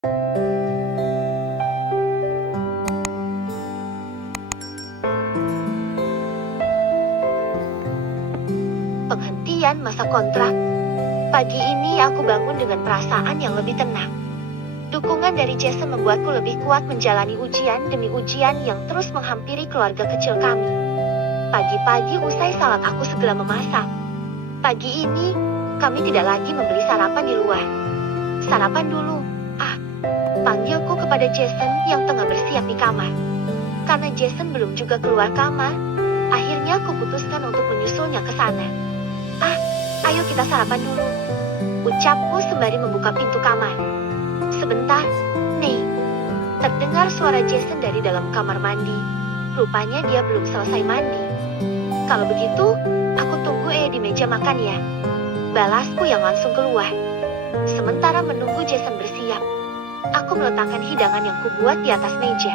Penghentian masa kontrak. Pagi ini aku bangun dengan perasaan yang lebih tenang. Dukungan dari Jason membuatku lebih kuat menjalani ujian demi ujian yang terus menghampiri keluarga kecil kami. Pagi-pagi usai salat aku segera memasak. Pagi ini, kami tidak lagi membeli sarapan di luar. Sarapan dulu. Panggilku kepada Jason yang tengah bersiap di kamar. Karena Jason belum juga keluar kamar, akhirnya aku putuskan untuk menyusulnya ke sana. Ayo kita sarapan dulu, ucapku sembari membuka pintu kamar. Sebentar, Ney. Terdengar suara Jason dari dalam kamar mandi. Rupanya dia belum selesai mandi. Kalau begitu, aku tunggu di meja makan ya. Balasku yang langsung keluar. Sementara menunggu Jason bersiap, aku meletakkan hidangan yang kubuat di atas meja.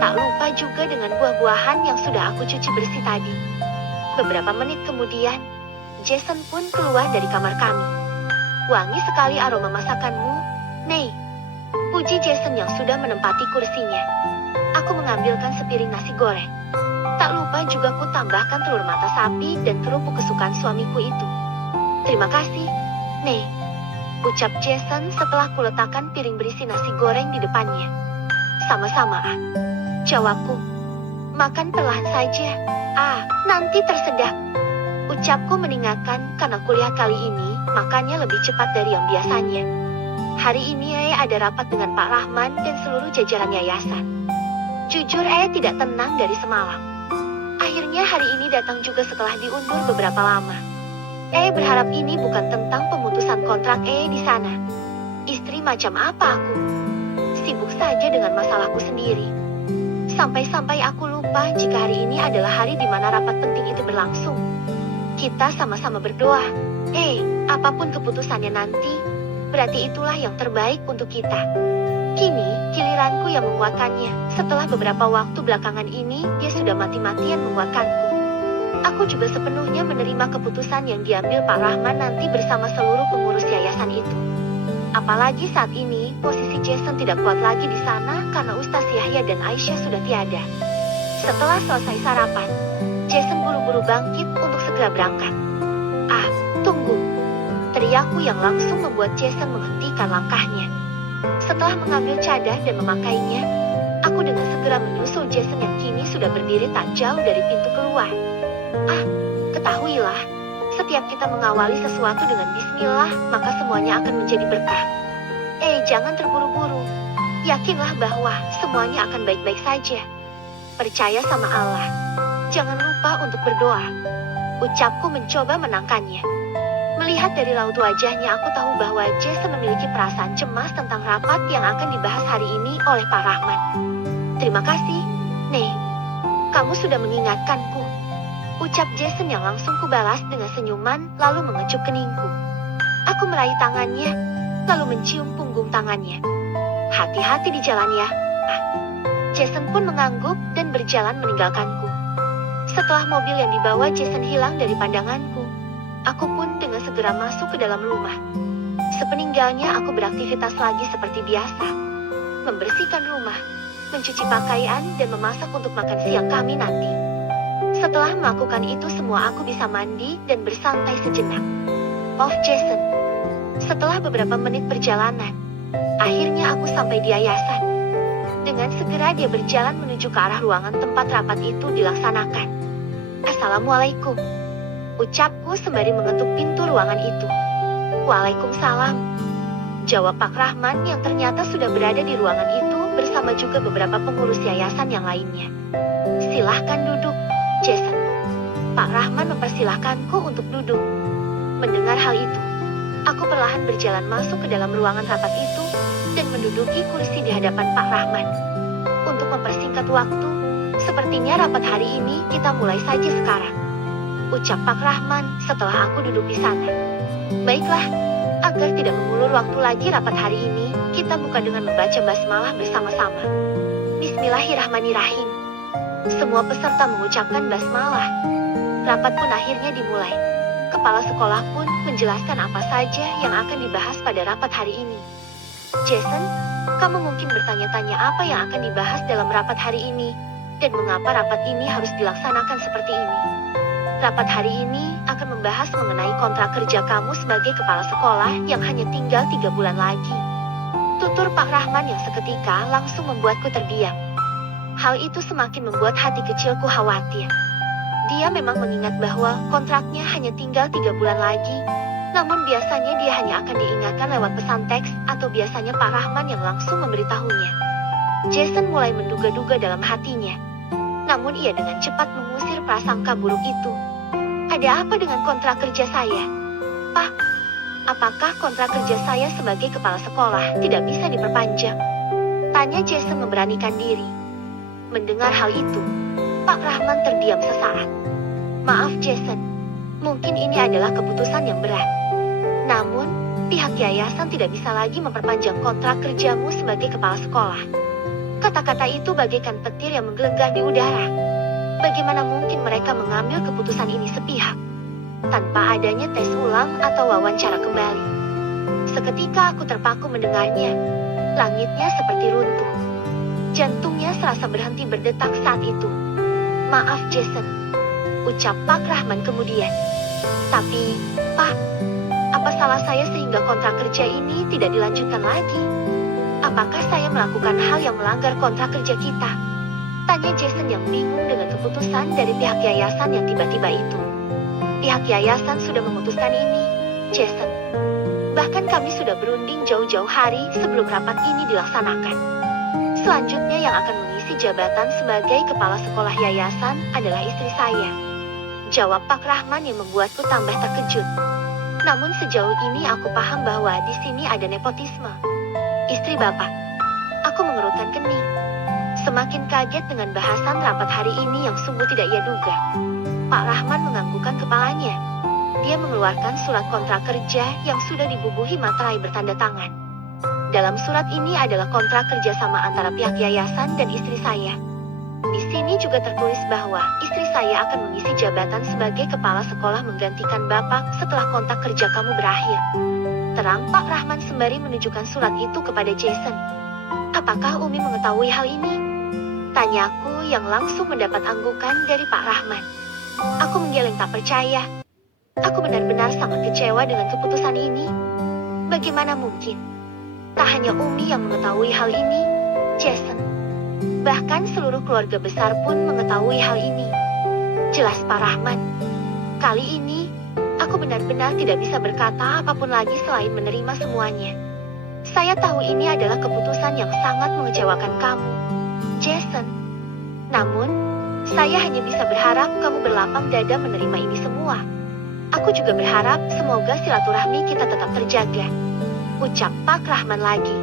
Tak lupa juga dengan buah-buahan yang sudah aku cuci bersih tadi. Beberapa menit kemudian, Jason pun keluar dari kamar kami. Wangi sekali aroma masakanmu, Ney. Puji Jason yang sudah menempati kursinya. Aku mengambilkan sepiring nasi goreng. Tak lupa juga ku tambahkan telur mata sapi dan kerupuk kesukaan suamiku itu. Terima kasih, Ney. Ucap Jason setelah ku letakkan piring berisi nasi goreng di depannya. Sama-sama, jawabku. Makan perlahan saja. Nanti tersedak. Ucapku mengingatkan karena kuliah kali ini makannya lebih cepat dari yang biasanya. Hari ini ada rapat dengan Pak Rahman dan seluruh jajaran yayasan. Jujur tidak tenang dari semalam. Akhirnya hari ini datang juga setelah diundur beberapa lama. Berharap ini bukan tentang pemutusan kontrak di sana. Istri macam apa aku? Sibuk saja dengan masalahku sendiri. Sampai-sampai aku lupa jika hari ini adalah hari di mana rapat penting itu berlangsung. Kita sama-sama berdoa. Apapun keputusannya nanti, berarti itulah yang terbaik untuk kita. Kini, giliranku yang menguatkannya. Setelah beberapa waktu belakangan ini, dia sudah mati-matian menguatkanku. Aku juga sepenuhnya menerima keputusan yang diambil Pak Rahman nanti bersama seluruh pengurus yayasan itu. Apalagi saat ini, posisi Jason tidak kuat lagi di sana karena Ustaz Yahya dan Aisyah sudah tiada. Setelah selesai sarapan, Jason buru-buru bangkit untuk segera berangkat. Tunggu. Teriakku yang langsung membuat Jason menghentikan langkahnya. Setelah mengambil cadar dan memakainya, aku dengan segera menyusul Jason yang kini sudah berdiri tak jauh dari pintu keluar. Ketahuilah, setiap kita mengawali sesuatu dengan bismillah, maka semuanya akan menjadi berkah. Jangan terburu-buru. Yakinlah bahwa semuanya akan baik-baik saja. Percaya sama Allah. Jangan lupa untuk berdoa. Ucapku mencoba menangkannya. Melihat dari raut wajahnya, aku tahu bahwa Jason memiliki perasaan cemas tentang rapat yang akan dibahas hari ini oleh Pak Rahman. Terima kasih, Ney. Kamu sudah mengingatkanku. Ucap Jason yang langsung kubalas dengan senyuman, lalu mengecup keningku. Aku meraih tangannya, lalu mencium punggung tangannya. Hati-hati di jalan ya. Jason pun mengangguk dan berjalan meninggalkanku. Setelah mobil yang dibawa Jason hilang dari pandanganku, aku pun dengan segera masuk ke dalam rumah. Sepeninggalnya aku beraktivitas lagi seperti biasa. Membersihkan rumah, mencuci pakaian, dan memasak untuk makan siang kami nanti. Setelah melakukan itu semua, aku bisa mandi dan bersantai sejenak. Jason. Setelah beberapa menit perjalanan, akhirnya aku sampai di yayasan. Dengan segera dia berjalan menuju ke arah ruangan tempat rapat itu dilaksanakan. Assalamualaikum. Ucapku sembari mengetuk pintu ruangan itu. Waalaikumsalam. Jawab Pak Rahman yang ternyata sudah berada di ruangan itu bersama juga beberapa pengurus yayasan yang lainnya. Silahkan duduk, Jason. Pak Rahman mempersilahkanku untuk duduk. Mendengar hal itu, aku perlahan berjalan masuk ke dalam ruangan rapat itu dan menduduki kursi di hadapan Pak Rahman. Untuk mempersingkat waktu, sepertinya rapat hari ini kita mulai saja sekarang. Ucap Pak Rahman setelah aku duduk di sana. Baiklah, agar tidak mengulur waktu lagi rapat hari ini, kita buka dengan membaca basmalah bersama-sama. Bismillahirrahmanirrahim. Semua peserta mengucapkan basmalah. Rapat pun akhirnya dimulai. Kepala sekolah pun menjelaskan apa saja yang akan dibahas pada rapat hari ini. Jason, Kamu mungkin bertanya-tanya apa yang akan dibahas dalam rapat hari ini, dan mengapa rapat ini harus dilaksanakan seperti ini. Rapat hari ini akan membahas mengenai kontrak kerja kamu sebagai kepala sekolah yang hanya tinggal 3 bulan lagi. Tutur Pak Rahman yang seketika langsung membuatku terdiam. Hal itu semakin membuat hati kecilku khawatir. Dia memang mengingat bahwa kontraknya hanya tinggal 3 bulan lagi, namun biasanya dia hanya akan diingatkan lewat pesan teks atau biasanya Pak Rahman yang langsung memberitahunya. Jason mulai menduga-duga dalam hatinya. Namun ia dengan cepat mengusir prasangka buruk itu. Ada apa dengan kontrak kerja saya? Pak, apakah kontrak kerja saya sebagai kepala sekolah tidak bisa diperpanjang? Tanya Jason memberanikan diri. Mendengar hal itu, Pak Rahman terdiam sesaat. Maaf Jason, mungkin ini adalah keputusan yang berat. Namun, pihak yayasan tidak bisa lagi memperpanjang kontrak kerjamu sebagai kepala sekolah. Kata-kata itu bagaikan petir yang menggelegar di udara. Bagaimana mungkin mereka mengambil keputusan ini sepihak, tanpa adanya tes ulang atau wawancara kembali? Seketika aku terpaku mendengarnya. Langitnya seperti runtuh. Jantungnya serasa berhenti berdetak saat itu. Maaf Jason, ucap Pak Rahman kemudian. Tapi, Pak, apa salah saya sehingga kontrak kerja ini tidak dilanjutkan lagi? Apakah saya melakukan hal yang melanggar kontrak kerja kita? Tanya Jason yang bingung dengan keputusan dari pihak yayasan yang tiba-tiba itu. Pihak yayasan sudah memutuskan ini, Jason. Bahkan kami sudah berunding jauh-jauh hari sebelum rapat ini dilaksanakan. Selanjutnya yang akan mengisi jabatan sebagai kepala sekolah yayasan adalah istri saya. Jawab Pak Rahman yang membuatku tambah terkejut. Namun sejauh ini aku paham bahwa di sini ada nepotisme. Istri Bapak. Aku mengerutkan kening. Semakin kaget dengan bahasan rapat hari ini yang sungguh tidak ia duga. Pak Rahman menganggukkan kepalanya. Dia mengeluarkan surat kontrak kerja yang sudah dibubuhi materai bertanda tangan. Dalam surat ini adalah kontrak kerjasama antara pihak yayasan dan istri saya. Di sini juga tertulis bahwa istri saya akan mengisi jabatan sebagai kepala sekolah menggantikan Bapak setelah kontrak kerja kamu berakhir. Terang Pak Rahman sembari menunjukkan surat itu kepada Jason. Apakah Umi mengetahui hal ini? Tanyaku yang langsung mendapat anggukan dari Pak Rahman. Aku menggeleng tak percaya. Aku benar-benar sangat kecewa dengan keputusan ini. Bagaimana mungkin? Tak hanya Umi yang mengetahui hal ini, Jason. Bahkan seluruh keluarga besar pun mengetahui hal ini. Jelas Pak Rahman. Kali ini, aku benar-benar tidak bisa berkata apapun lagi selain menerima semuanya. Saya tahu ini adalah keputusan yang sangat mengecewakan kamu, Jason. Namun, saya hanya bisa berharap kamu berlapang dada menerima ini semua. Aku juga berharap semoga silaturahmi kita tetap terjaga. Ucap Pak Rahman lagi.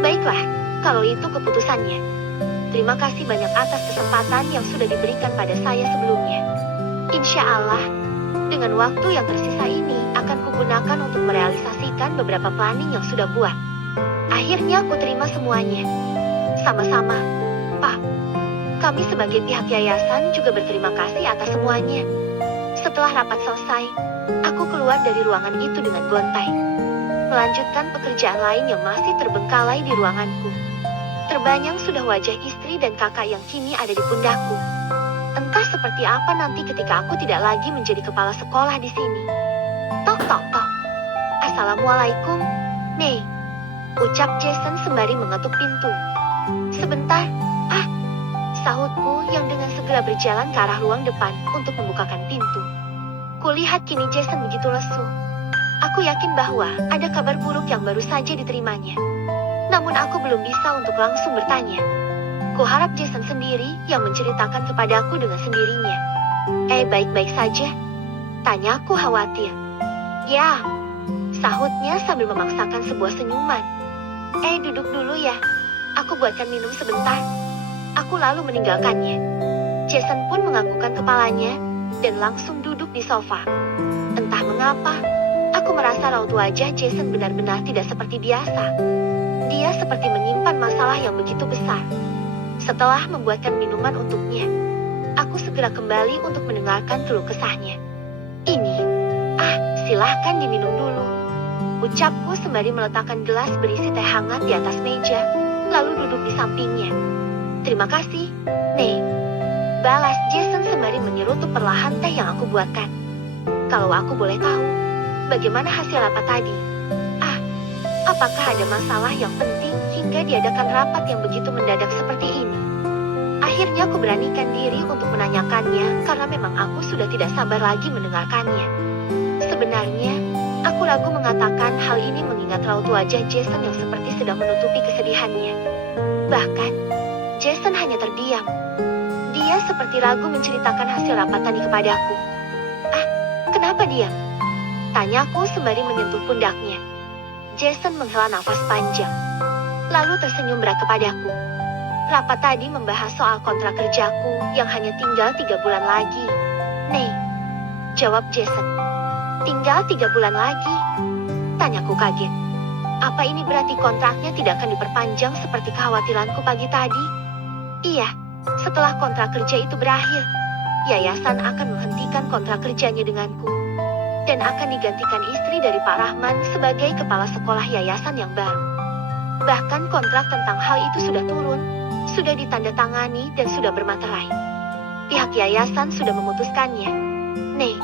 Baiklah, kalau itu keputusannya. Terima kasih banyak atas kesempatan yang sudah diberikan pada saya sebelumnya. Insya Allah, dengan waktu yang tersisa ini akan kugunakan untuk merealisasikan beberapa planning yang sudah buat. Akhirnya aku terima semuanya. Sama-sama, Pak. Kami sebagai pihak yayasan juga berterima kasih atas semuanya. Setelah rapat selesai, aku keluar dari ruangan itu dengan gontai. Melanjutkan pekerjaan lain yang masih terbengkalai di ruanganku. Terbanyang sudah wajah istri dan kakak yang kini ada di pundakku. Entah seperti apa nanti ketika aku tidak lagi menjadi kepala sekolah di sini. Tok tok tok. Assalamualaikum, Nei. Ucap Jason sembari mengetuk pintu. Sebentar, sahutku yang dengan segera berjalan ke arah ruang depan untuk membukakan pintu. Kulihat kini Jason begitu lesu. Aku yakin bahwa ada kabar buruk yang baru saja diterimanya. Namun aku belum bisa untuk langsung bertanya. Kuharap Jason sendiri yang menceritakan kepadaku dengan sendirinya. Baik-baik saja? Tanyaku khawatir. Ya, sahutnya sambil memaksakan sebuah senyuman. Duduk dulu ya. Aku buatkan minum sebentar. Aku lalu meninggalkannya. Jason pun menganggukkan kepalanya dan langsung duduk di sofa. Entah mengapa, aku merasa raut wajah Jason benar-benar tidak seperti biasa. Dia seperti menyimpan masalah yang begitu besar. Setelah membuatkan minuman untuknya, aku segera kembali untuk mendengarkan keluh kesahnya. Ini, silahkan diminum dulu. Ucapku sembari meletakkan gelas berisi teh hangat di atas meja, lalu duduk di sampingnya. Terima kasih, Nei. Balas Jason sembari menyerutup perlahan teh yang aku buatkan. Kalau aku boleh tahu, bagaimana hasil rapat tadi? Apakah ada masalah yang penting hingga diadakan rapat yang begitu mendadak seperti ini? Akhirnya aku beranikan diri untuk menanyakannya karena memang aku sudah tidak sabar lagi mendengarkannya. Sebenarnya, aku ragu mengatakan hal ini mengingat raut wajah Jason yang seperti sedang menutupi kesedihannya. Bahkan, Jason hanya terdiam. Dia seperti ragu menceritakan hasil rapat tadi kepadaku. Kenapa diam? Tanyaku sembari menyentuh pundaknya. Jason menghela nafas panjang, lalu tersenyum berat kepadaku. Rapat tadi membahas soal kontrak kerjaku yang hanya tinggal 3 bulan lagi. Nei, jawab Jason. Tinggal 3 bulan lagi? Tanyaku kaget. Apa ini berarti kontraknya tidak akan diperpanjang seperti kekhawatiranku pagi tadi? Iya, setelah kontrak kerja itu berakhir, yayasan akan menghentikan kontrak kerjanya denganku. Dan akan digantikan istri dari Pak Rahman sebagai kepala sekolah yayasan yang baru. Bahkan kontrak tentang hal itu sudah turun, sudah ditandatangani dan sudah bermaterai. Pihak yayasan sudah memutuskannya. Nei,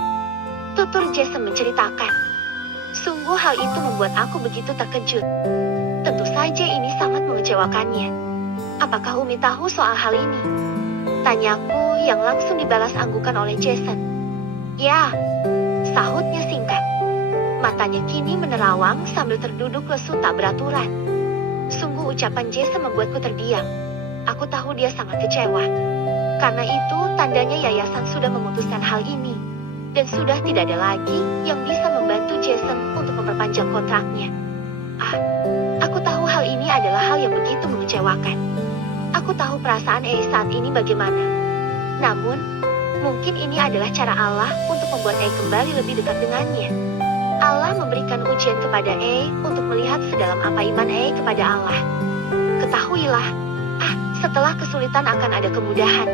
tutur Jason menceritakan. Sungguh hal itu membuat aku begitu terkejut. Tentu saja ini sangat mengecewakannya. Apakah Umi tahu soal hal ini? Tanyaku yang langsung dibalas anggukan oleh Jason. Ya, sahutnya singkat. Matanya kini menerawang sambil terduduk lesu tak beraturan. Sungguh ucapan Jason membuatku terdiam. Aku tahu dia sangat kecewa. Karena itu tandanya yayasan sudah memutuskan hal ini. Dan sudah tidak ada lagi yang bisa membantu Jason untuk memperpanjang kontraknya. Aku tahu hal ini adalah hal yang begitu mengecewakan. Aku tahu perasaan saat ini bagaimana. Namun, mungkin ini adalah cara Allah untuk membuat kembali lebih dekat dengannya. Allah memberikan ujian kepada untuk melihat sedalam apa iman kepada Allah. Ketahuilah, setelah kesulitan akan ada kemudahan.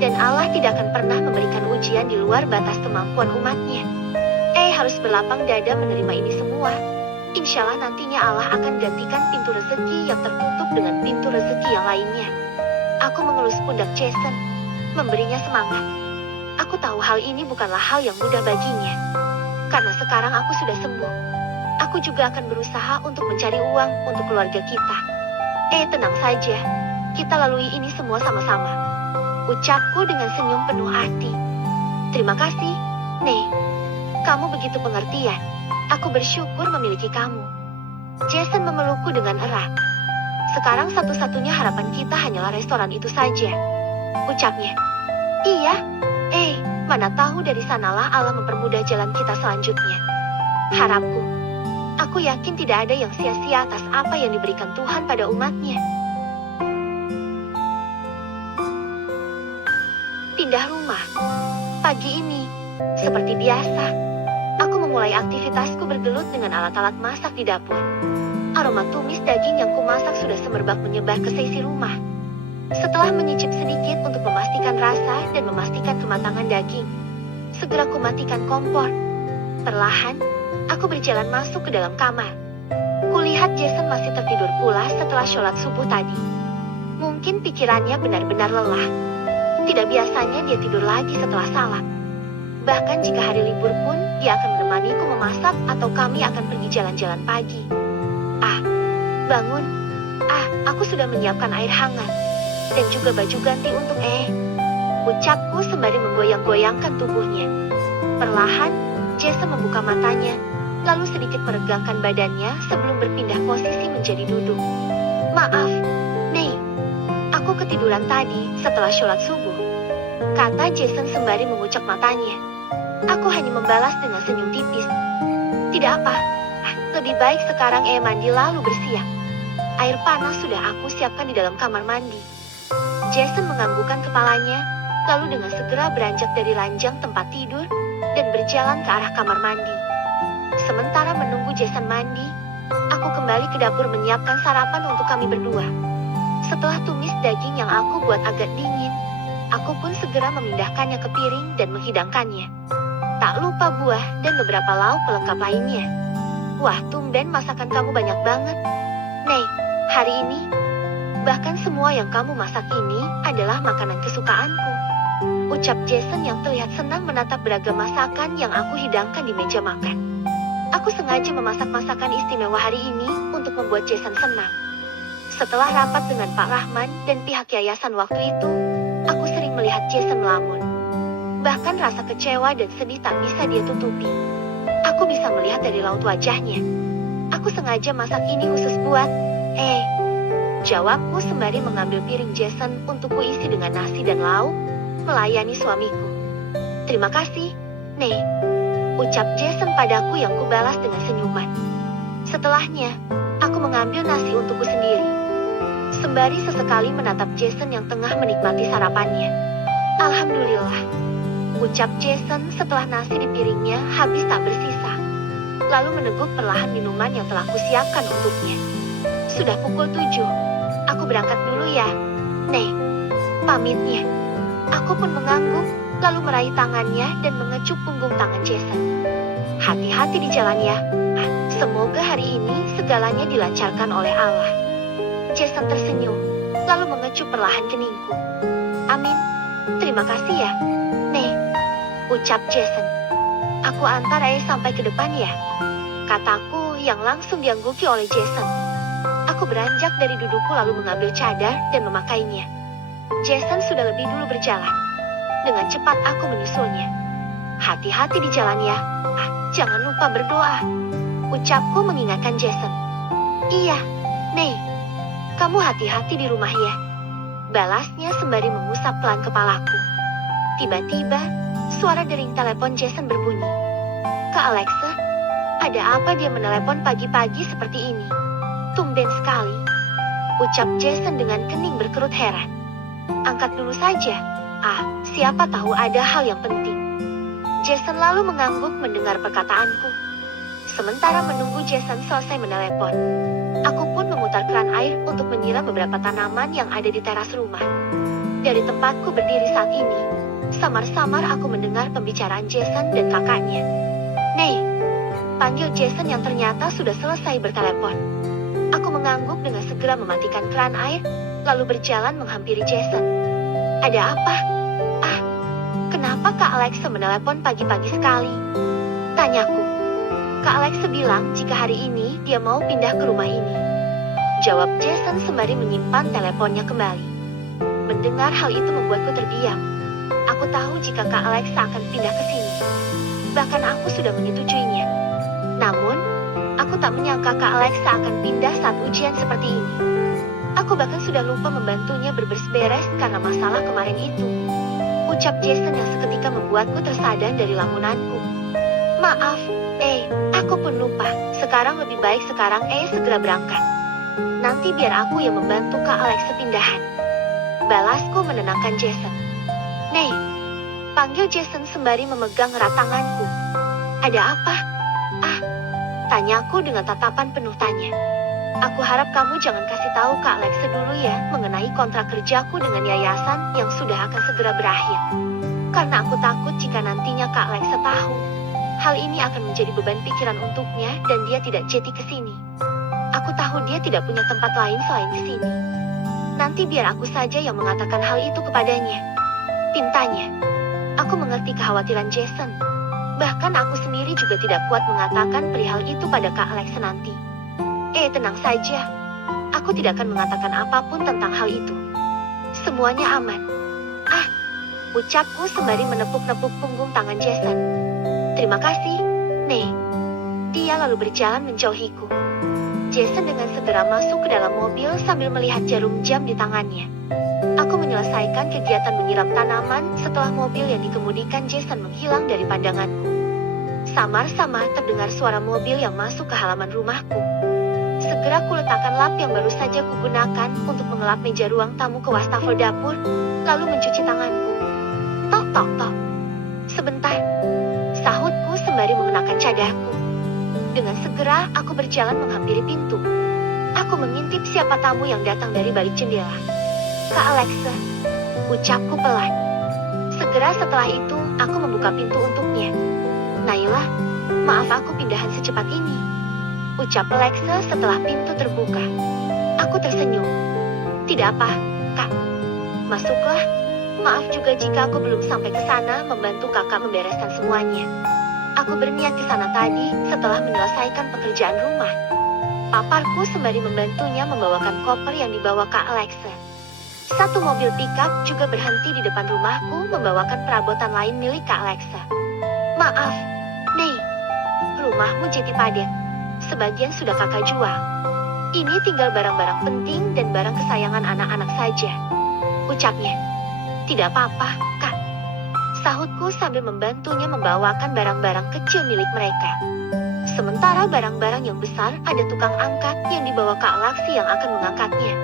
Dan Allah tidak akan pernah memberikan ujian di luar batas kemampuan umatnya. Harus berlapang dada menerima ini semua. Insya Allah nantinya Allah akan gantikan pintu rezeki yang tertutup dengan pintu rezeki yang lainnya. Aku mengelus pundak Jason, memberinya semangat. Aku tahu hal ini bukanlah hal yang mudah baginya. Karena sekarang aku sudah sembuh. Aku juga akan berusaha untuk mencari uang untuk keluarga kita. Tenang saja. Kita lalui ini semua sama-sama. Ucapku dengan senyum penuh hati. Terima kasih, Nei. Kamu begitu pengertian. Aku bersyukur memiliki kamu. Jason memelukku dengan erat. Sekarang satu-satunya harapan kita hanyalah restoran itu saja. Ucapnya. Iya, mana tahu dari sanalah Allah mempermudah jalan kita selanjutnya. Harapku. Aku yakin tidak ada yang sia-sia atas apa yang diberikan Tuhan pada umatnya. Pindah rumah. Pagi ini, seperti biasa, aku memulai aktivitasku bergelut dengan alat-alat masak di dapur. Aroma tumis daging yang kumasak sudah semerbak menyebar ke seisi rumah. Setelah menyicip sedikit untuk memastikan rasa dan memastikan kematangan daging, segera kumatikan kompor. Perlahan, aku berjalan masuk ke dalam kamar. Kulihat Jason masih tertidur pula setelah sholat subuh tadi. Mungkin pikirannya benar-benar lelah. Tidak biasanya dia tidur lagi setelah salat. Bahkan jika hari libur pun, dia akan menemaniku memasak atau kami akan pergi jalan-jalan pagi. Bangun. Aku sudah menyiapkan air hangat. Dan juga baju ganti untuk ucapku sembari menggoyang-goyangkan tubuhnya. Perlahan, Jason membuka matanya, lalu sedikit meregangkan badannya sebelum berpindah posisi menjadi duduk. Maaf, Nei. Aku ketiduran tadi setelah sholat subuh. Kata Jason sembari mengucap matanya. Aku hanya membalas dengan senyum tipis. Tidak apa. Lebih baik sekarang mandi lalu bersiap. Air panas sudah aku siapkan di dalam kamar mandi. Jason menganggukkan kepalanya, lalu dengan segera beranjak dari ranjang tempat tidur, dan berjalan ke arah kamar mandi. Sementara menunggu Jason mandi, aku kembali ke dapur menyiapkan sarapan untuk kami berdua. Setelah tumis daging yang aku buat agak dingin, aku pun segera memindahkannya ke piring dan menghidangkannya. Tak lupa buah dan beberapa lauk pelengkap lainnya. Wah, tumben masakan kamu banyak banget. Nei, hari ini, bahkan semua yang kamu masak ini adalah makanan kesukaanku. Ucap Jason yang terlihat senang menatap beragam masakan yang aku hidangkan di meja makan. Aku sengaja memasak masakan istimewa hari ini untuk membuat Jason senang. Setelah rapat dengan Pak Rahman dan pihak yayasan waktu itu, aku sering melihat Jason melamun. Bahkan rasa kecewa dan sedih tak bisa dia tutupi. Aku bisa melihat dari raut wajahnya. Aku sengaja masak ini khusus buat, jawabku sembari mengambil piring Jason untuk kuisi dengan nasi dan lauk, melayani suamiku. Terima kasih, Nei. Ucap Jason padaku yang kubalas dengan senyuman. Setelahnya, aku mengambil nasi untukku sendiri. Sembari sesekali menatap Jason yang tengah menikmati sarapannya. Alhamdulillah. Ucap Jason setelah nasi di piringnya habis tak bersisa. Lalu meneguk perlahan minuman yang telah kusiapkan untuknya. Sudah pukul 7. Aku berangkat dulu ya, Nei. Pamitnya. Aku pun mengangguk, lalu meraih tangannya dan mengecup punggung tangan Jason. Hati-hati di jalan ya. Semoga hari ini segalanya dilancarkan oleh Allah. Jason tersenyum, lalu mengecup perlahan keningku. Amin. Terima kasih ya, Nei. Ucap Jason. Aku antar sampai ke depan ya. Kataku yang langsung diangguki oleh Jason. Aku beranjak dari dudukku lalu mengambil cadar dan memakainya. Jason sudah lebih dulu berjalan. Dengan cepat aku menyusulnya. Hati-hati di jalan ya. Jangan lupa berdoa. Ucapku mengingatkan Jason. Iya, Nei. Kamu hati-hati di rumah ya. Balasnya sembari mengusap pelan kepalaku. Tiba-tiba, suara dering telepon Jason berbunyi. Kak Alexa, ada apa dia menelepon pagi-pagi seperti ini? Tumben sekali. Ucap Jason dengan kening berkerut heran. Angkat dulu saja. Siapa tahu ada hal yang penting. Jason lalu mengangguk mendengar perkataanku. Sementara menunggu Jason selesai menelepon, aku pun memutar keran air untuk menyiram beberapa tanaman yang ada di teras rumah. Dari tempatku berdiri saat ini, samar-samar aku mendengar pembicaraan Jason dan kakaknya. Nei, panggil Jason yang ternyata sudah selesai bertelepon. Aku mengangguk dengan segera mematikan keran air, lalu berjalan menghampiri Jason. Ada apa? Kenapa Kak Alexa menelepon pagi-pagi sekali? Tanyaku. Kak Alexa bilang jika hari ini dia mau pindah ke rumah ini. Jawab Jason sembari menyimpan teleponnya kembali. Mendengar hal itu membuatku terdiam. Aku tahu jika Kak Alexa akan pindah ke sini. Bahkan aku sudah menyetujuinya. Namun, aku tak menyangka Kak Alexa akan pindah saat ujian seperti ini. Aku bahkan sudah lupa membantunya beberes-beres karena masalah kemarin itu. Ucap Jason yang seketika membuatku tersadar dari lamunanku. Maaf, aku pun lupa. Sekarang lebih baik segera berangkat. Nanti biar aku yang membantu Kak Alexa pindahan. Balasku menenangkan Jason. Nei, panggil Jason sembari memegang erat tanganku. Ada apa? Tanyaku dengan tatapan penuh tanya. Aku harap kamu jangan kasih tahu Kak Alexa dulu ya mengenai kontrak kerjaku dengan yayasan yang sudah akan segera berakhir. Karena aku takut jika nantinya Kak Alexa tahu, hal ini akan menjadi beban pikiran untuknya dan dia tidak jadi ke sini. Aku tahu dia tidak punya tempat lain selain di sini. Nanti biar aku saja yang mengatakan hal itu kepadanya. Pintanya. Aku mengerti kekhawatiran Jason. Bahkan aku sendiri juga tidak kuat mengatakan perihal itu pada Kak Alexa nanti. Tenang saja. Aku tidak akan mengatakan apapun tentang hal itu. Semuanya aman. Ucapku sembari menepuk-nepuk punggung tangan Jason. Terima kasih, Nei. Dia lalu berjalan menjauhiku. Jason dengan segera masuk ke dalam mobil sambil melihat jarum jam di tangannya. Aku menyelesaikan kegiatan menyiram tanaman setelah mobil yang dikemudikan Jason menghilang dari pandanganku. Samar-samar terdengar suara mobil yang masuk ke halaman rumahku. Segera kuletakkan lap yang baru saja kugunakan untuk mengelap meja ruang tamu ke wastafel dapur, lalu mencuci tanganku. Tok tok tok. Sebentar. Sahutku sembari mengenakan cadarku. Dengan segera aku berjalan menghampiri pintu. Aku mengintip siapa tamu yang datang dari balik jendela. Kak Alexa. Ucapku pelan. Segera setelah itu aku membuka pintu untuknya. Naila, maaf aku pindahan secepat ini. ucap Alexa setelah pintu terbuka. Aku tersenyum. Tidak apa, Kak. Masuklah. Maaf juga jika aku belum sampai ke sana membantu kakak membereskan semuanya. Aku berniat ke sana tadi setelah menyelesaikan pekerjaan rumah. Paparku sembari membantunya membawakan koper yang dibawa Kak Alexa. Satu mobil pickup juga berhenti di depan rumahku membawakan perabotan lain milik Kak Alexa. Maaf, Nei. Rumahmu jadi padat. Sebagian sudah kakak jual. Ini tinggal barang-barang penting dan barang kesayangan anak-anak saja. Ucapnya. Tidak apa-apa, Kak. Sahutku sambil membantunya membawakan barang-barang kecil milik mereka. Sementara barang-barang yang besar ada tukang angkat yang dibawa Kak Laksi yang akan mengangkatnya.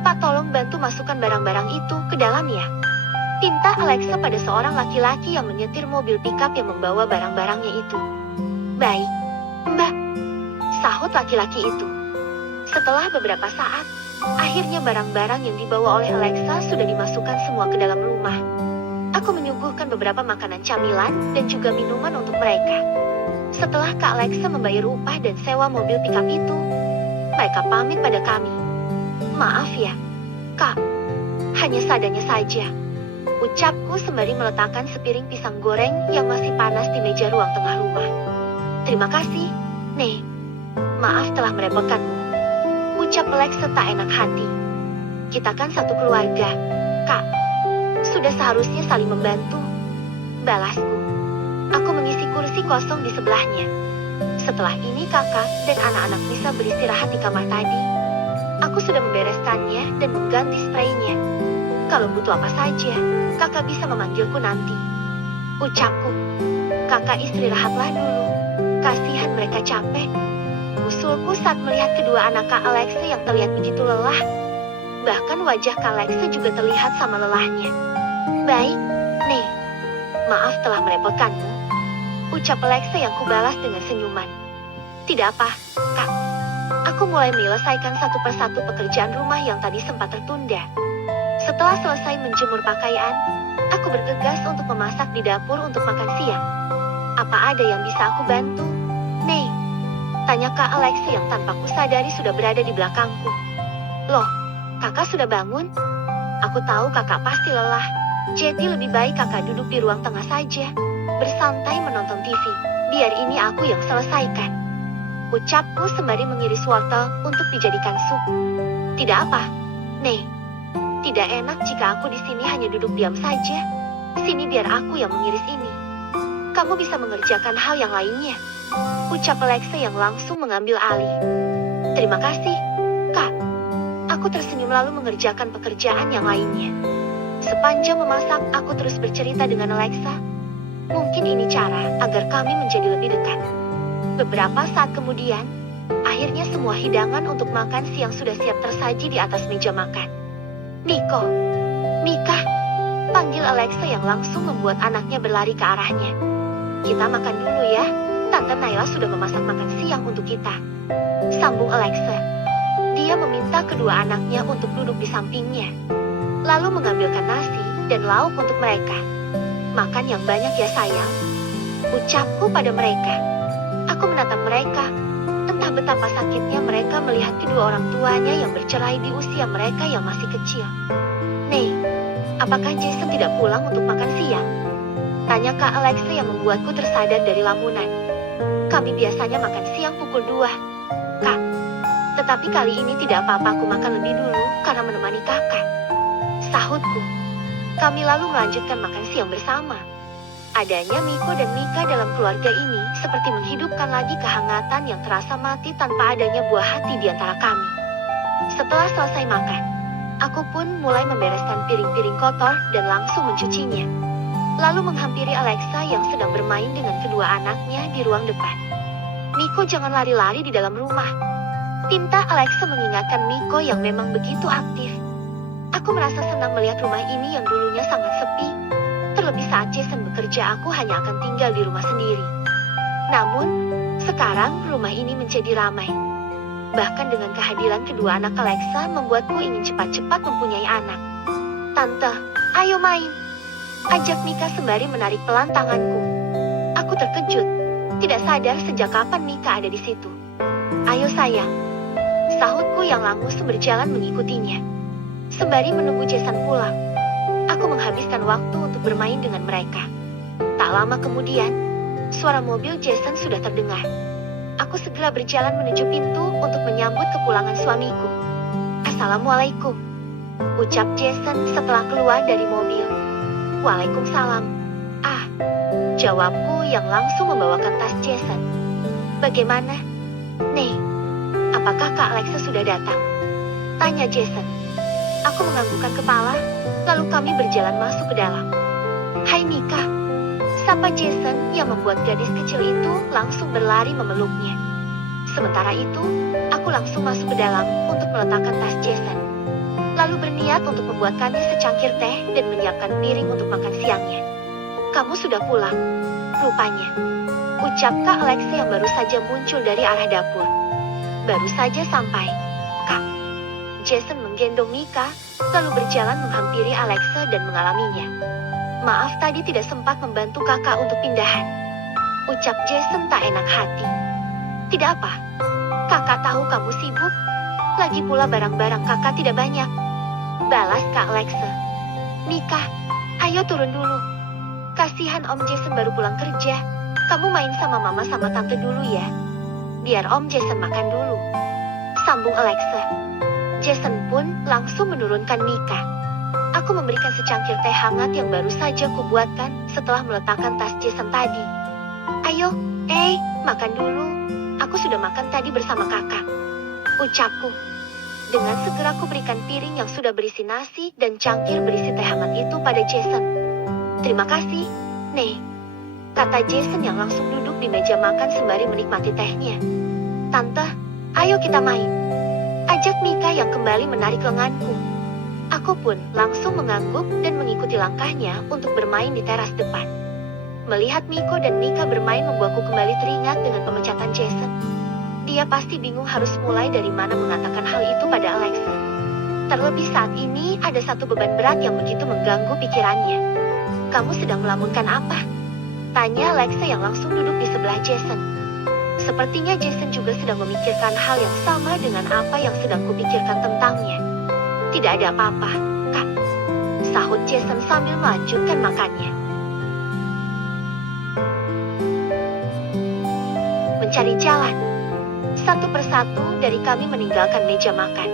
Pak, tolong bantu masukkan barang-barang itu ke dalam ya. Pinta Alexa pada seorang laki-laki yang menyetir mobil pickup yang membawa barang-barangnya itu. Baik, Mbak. Sahut laki-laki itu. Setelah beberapa saat, akhirnya barang-barang yang dibawa oleh Alexa sudah dimasukkan semua ke dalam rumah. Aku menyuguhkan beberapa makanan camilan dan juga minuman untuk mereka. Setelah Kak Alexa membayar upah dan sewa mobil pickup itu, mereka pamit pada kami. Maaf ya, Kak. Hanya seadanya saja. Ucapku sembari meletakkan sepiring pisang goreng yang masih panas di meja ruang tengah rumah. Terima kasih, Nei. Maaf telah merepotkanmu. Ucap Alexa tak enak hati. Kita kan satu keluarga, Kak. Sudah seharusnya saling membantu. Balasku. Aku mengisi kursi kosong di sebelahnya. Setelah ini kakak dan anak-anak bisa beristirahat di kamar tadi. Aku sudah membereskannya dan mengganti spraynya. Kalau butuh apa saja, kakak bisa memanggilku nanti. Ucapku. Kakak istirahatlah dulu. Kasihan mereka capek. Usulku saat melihat kedua anak Kak Alexa yang terlihat begitu lelah. Bahkan wajah Kak Alexa juga terlihat sama lelahnya. Baik, Nei. Maaf telah merepotkanmu. Ucap Alexa yang kubalas dengan senyuman. Tidak apa, Kak. Aku mulai menyelesaikan satu persatu pekerjaan rumah yang tadi sempat tertunda. Setelah selesai menjemur pakaian, aku bergegas untuk memasak di dapur untuk makan siang. Apa ada yang bisa aku bantu, Nei? Tanya Kak Alexa yang tanpa kusadari sudah berada di belakangku. Loh, kakak sudah bangun? Aku tahu kakak pasti lelah. Jadi lebih baik kakak duduk di ruang tengah saja, bersantai menonton TV. Biar ini aku yang selesaikan. Ucapku sembari mengiris wortel untuk dijadikan sup. Tidak apa, Nei. Tidak enak jika aku di sini hanya duduk diam saja. Sini biar aku yang mengiris ini. Kamu bisa mengerjakan hal yang lainnya. Ucap Alexa yang langsung mengambil alih. Terima kasih, Kak. Aku tersenyum lalu mengerjakan pekerjaan yang lainnya. Sepanjang memasak, aku terus bercerita dengan Alexa. Mungkin ini cara agar kami menjadi lebih dekat. Beberapa saat kemudian, akhirnya semua hidangan untuk makan siang sudah siap tersaji di atas meja makan. Niko, Mika, panggil Alexa yang langsung membuat anaknya berlari ke arahnya. Kita makan dulu ya. Tante Naila sudah memasak makan siang untuk kita. Sambung Alexa. Dia meminta kedua anaknya untuk duduk di sampingnya. Lalu mengambilkan nasi dan lauk untuk mereka. Makan yang banyak ya sayang. Ucapku pada mereka. Aku menatap mereka. Entah betapa sakitnya mereka melihat kedua orang tuanya yang bercerai di usia mereka yang masih kecil. Nei, apakah Jason tidak pulang untuk makan siang? Tanya Kak Alexa yang membuatku tersadar dari lamunan. Kami biasanya makan siang pukul 2, Kak. Tetapi kali ini tidak apa-apa aku makan lebih dulu karena menemani kakak. Sahutku. Kami lalu melanjutkan makan siang bersama. Adanya Miko dan Mika dalam keluarga ini seperti menghidupkan lagi kehangatan yang terasa mati tanpa adanya buah hati di antara kami. Setelah selesai makan, aku pun mulai membereskan piring-piring kotor dan langsung mencucinya. Lalu menghampiri Alexa yang sedang bermain dengan kedua anaknya di ruang depan. Miko jangan lari-lari di dalam rumah. Pinta Alexa mengingatkan Miko yang memang begitu aktif. Aku merasa senang melihat rumah ini yang dulunya sangat sepi. Terlebih saat Jason bekerja, aku hanya akan tinggal di rumah sendiri. Namun, sekarang rumah ini menjadi ramai. Bahkan dengan kehadiran kedua anak Alexa membuatku ingin cepat-cepat mempunyai anak. Tante, ayo main. Ajak Mika sembari menarik pelan tanganku. Aku terkejut. Tidak sadar sejak kapan Mika ada di situ. Ayo sayang. Sahutku yang langsung berjalan mengikutinya. Sembari menunggu Jason pulang, aku menghabiskan waktu untuk bermain dengan mereka. Tak lama kemudian, suara mobil Jason sudah terdengar. Aku segera berjalan menuju pintu untuk menyambut kepulangan suamiku. Assalamualaikum, ucap Jason setelah keluar dari mobil. Waalaikumsalam. Ah, jawabku yang langsung membawakan tas Jason. Bagaimana, Ney? Apakah Kak Alexa sudah datang? Tanya Jason. Aku menganggukkan kepala, lalu kami berjalan masuk ke dalam. Hai Mika, sapa Jason yang membuat gadis kecil itu langsung berlari memeluknya. Sementara itu, aku langsung masuk ke dalam untuk meletakkan tas Jason. Lalu berniat untuk membuatkannya secangkir teh dan menyiapkan piring untuk makan siangnya. Kamu sudah pulang, rupanya. Ucap Kak Alexa yang baru saja muncul dari arah dapur. Baru saja sampai, Kak. Jason menggendong Mika, lalu berjalan menghampiri Alexa dan mengalaminya. Maaf tadi tidak sempat membantu kakak untuk pindahan. Ucap Jason tak enak hati. Tidak apa, kakak tahu kamu sibuk. Lagi pula barang-barang kakak tidak banyak. Balas Kak Alexa. Mika, ayo turun dulu. Kasihan Om Jason baru pulang kerja. Kamu main sama mama sama tante dulu ya. Biar Om Jason makan dulu. Sambung Alexa. Jason pun langsung menurunkan Mika. Aku memberikan secangkir teh hangat yang baru saja kubuatkan setelah meletakkan tas Jason tadi. Ayo, makan dulu. Aku sudah makan tadi bersama kakak. Ucapku. Dengan segera ku berikan piring yang sudah berisi nasi dan cangkir berisi teh hangat itu pada Jason. Terima kasih, Ney. Kata Jason yang langsung duduk di meja makan sembari menikmati tehnya. Tante, ayo kita main. Ajak Mika yang kembali menarik lenganku. Aku pun langsung mengangguk dan mengikuti langkahnya untuk bermain di teras depan. Melihat Miko dan Mika bermain membuatku kembali teringat dengan pemecatan Jason. Dia pasti bingung harus mulai dari mana mengatakan hal itu pada Alexa. Terlebih saat ini ada satu beban berat yang begitu mengganggu pikirannya. Kamu sedang melamunkan apa? Tanya Alexa yang langsung duduk di sebelah Jason. Sepertinya Jason juga sedang memikirkan hal yang sama dengan apa yang sedang kupikirkan tentangnya. Tidak ada apa-apa, Kak. Sahut Jason sambil melanjutkan makannya. Mencari jalan. Satu persatu dari kami meninggalkan meja makan.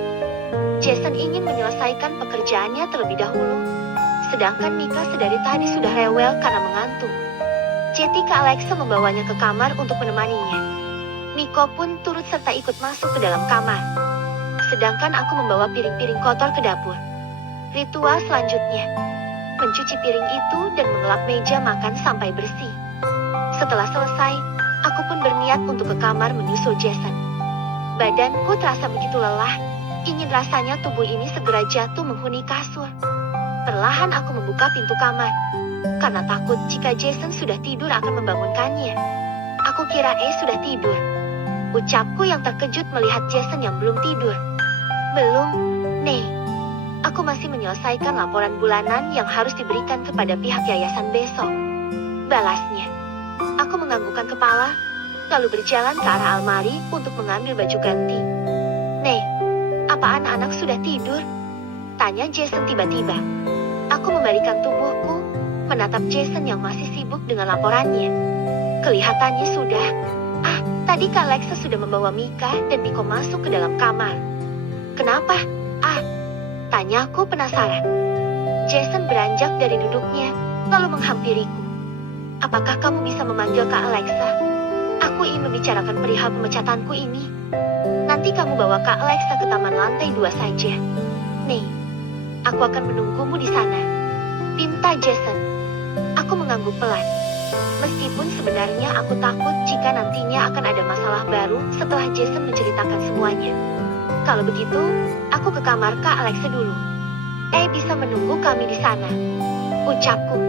Jason ingin menyelesaikan pekerjaannya terlebih dahulu. Sedangkan Mika sedari tadi sudah rewel karena mengantuk. Jadi Kak Alexa membawanya ke kamar untuk menemaninya. Miko pun turut serta ikut masuk ke dalam kamar. Sedangkan aku membawa piring-piring kotor ke dapur. Ritual selanjutnya, mencuci piring itu dan mengelap meja makan sampai bersih. Setelah selesai, aku pun berniat untuk ke kamar menyusul Jason. Badanku terasa begitu lelah, ingin rasanya tubuh ini segera jatuh menghuni kasur. Perlahan aku membuka pintu kamar, karena takut jika Jason sudah tidur akan membangunkannya. Aku kira sudah tidur. Ucapku yang terkejut melihat Jason yang belum tidur. Belum, Ney. Aku masih menyelesaikan laporan bulanan yang harus diberikan kepada pihak yayasan besok. Balasnya. Aku menganggukkan kepala, lalu berjalan ke arah almari untuk mengambil baju ganti. Ney, apa anak-anak sudah tidur? Tanya Jason tiba-tiba. Aku membalikan tubuhku, menatap Jason yang masih sibuk dengan laporannya. Kelihatannya sudah. Tadi Kak Alexa sudah membawa Mika dan Miko masuk ke dalam kamar. Kenapa? Tanyaku penasaran. Jason beranjak dari duduknya, lalu menghampiriku. Apakah kamu bisa memanggil Kak Alexa? Aku ingin membicarakan perihal pemecatanku ini. Nanti kamu bawa Kak Alexa ke taman lantai 2 saja. Nih, aku akan menunggumu di sana. Pinta Jason. Aku mengangguk pelan. Meskipun sebenarnya aku takut jika nantinya akan ada masalah baru setelah Jason menceritakan semuanya. Kalau begitu, aku ke kamar Kak Alexa dulu. Bisa menunggu kami di sana. Ucapku.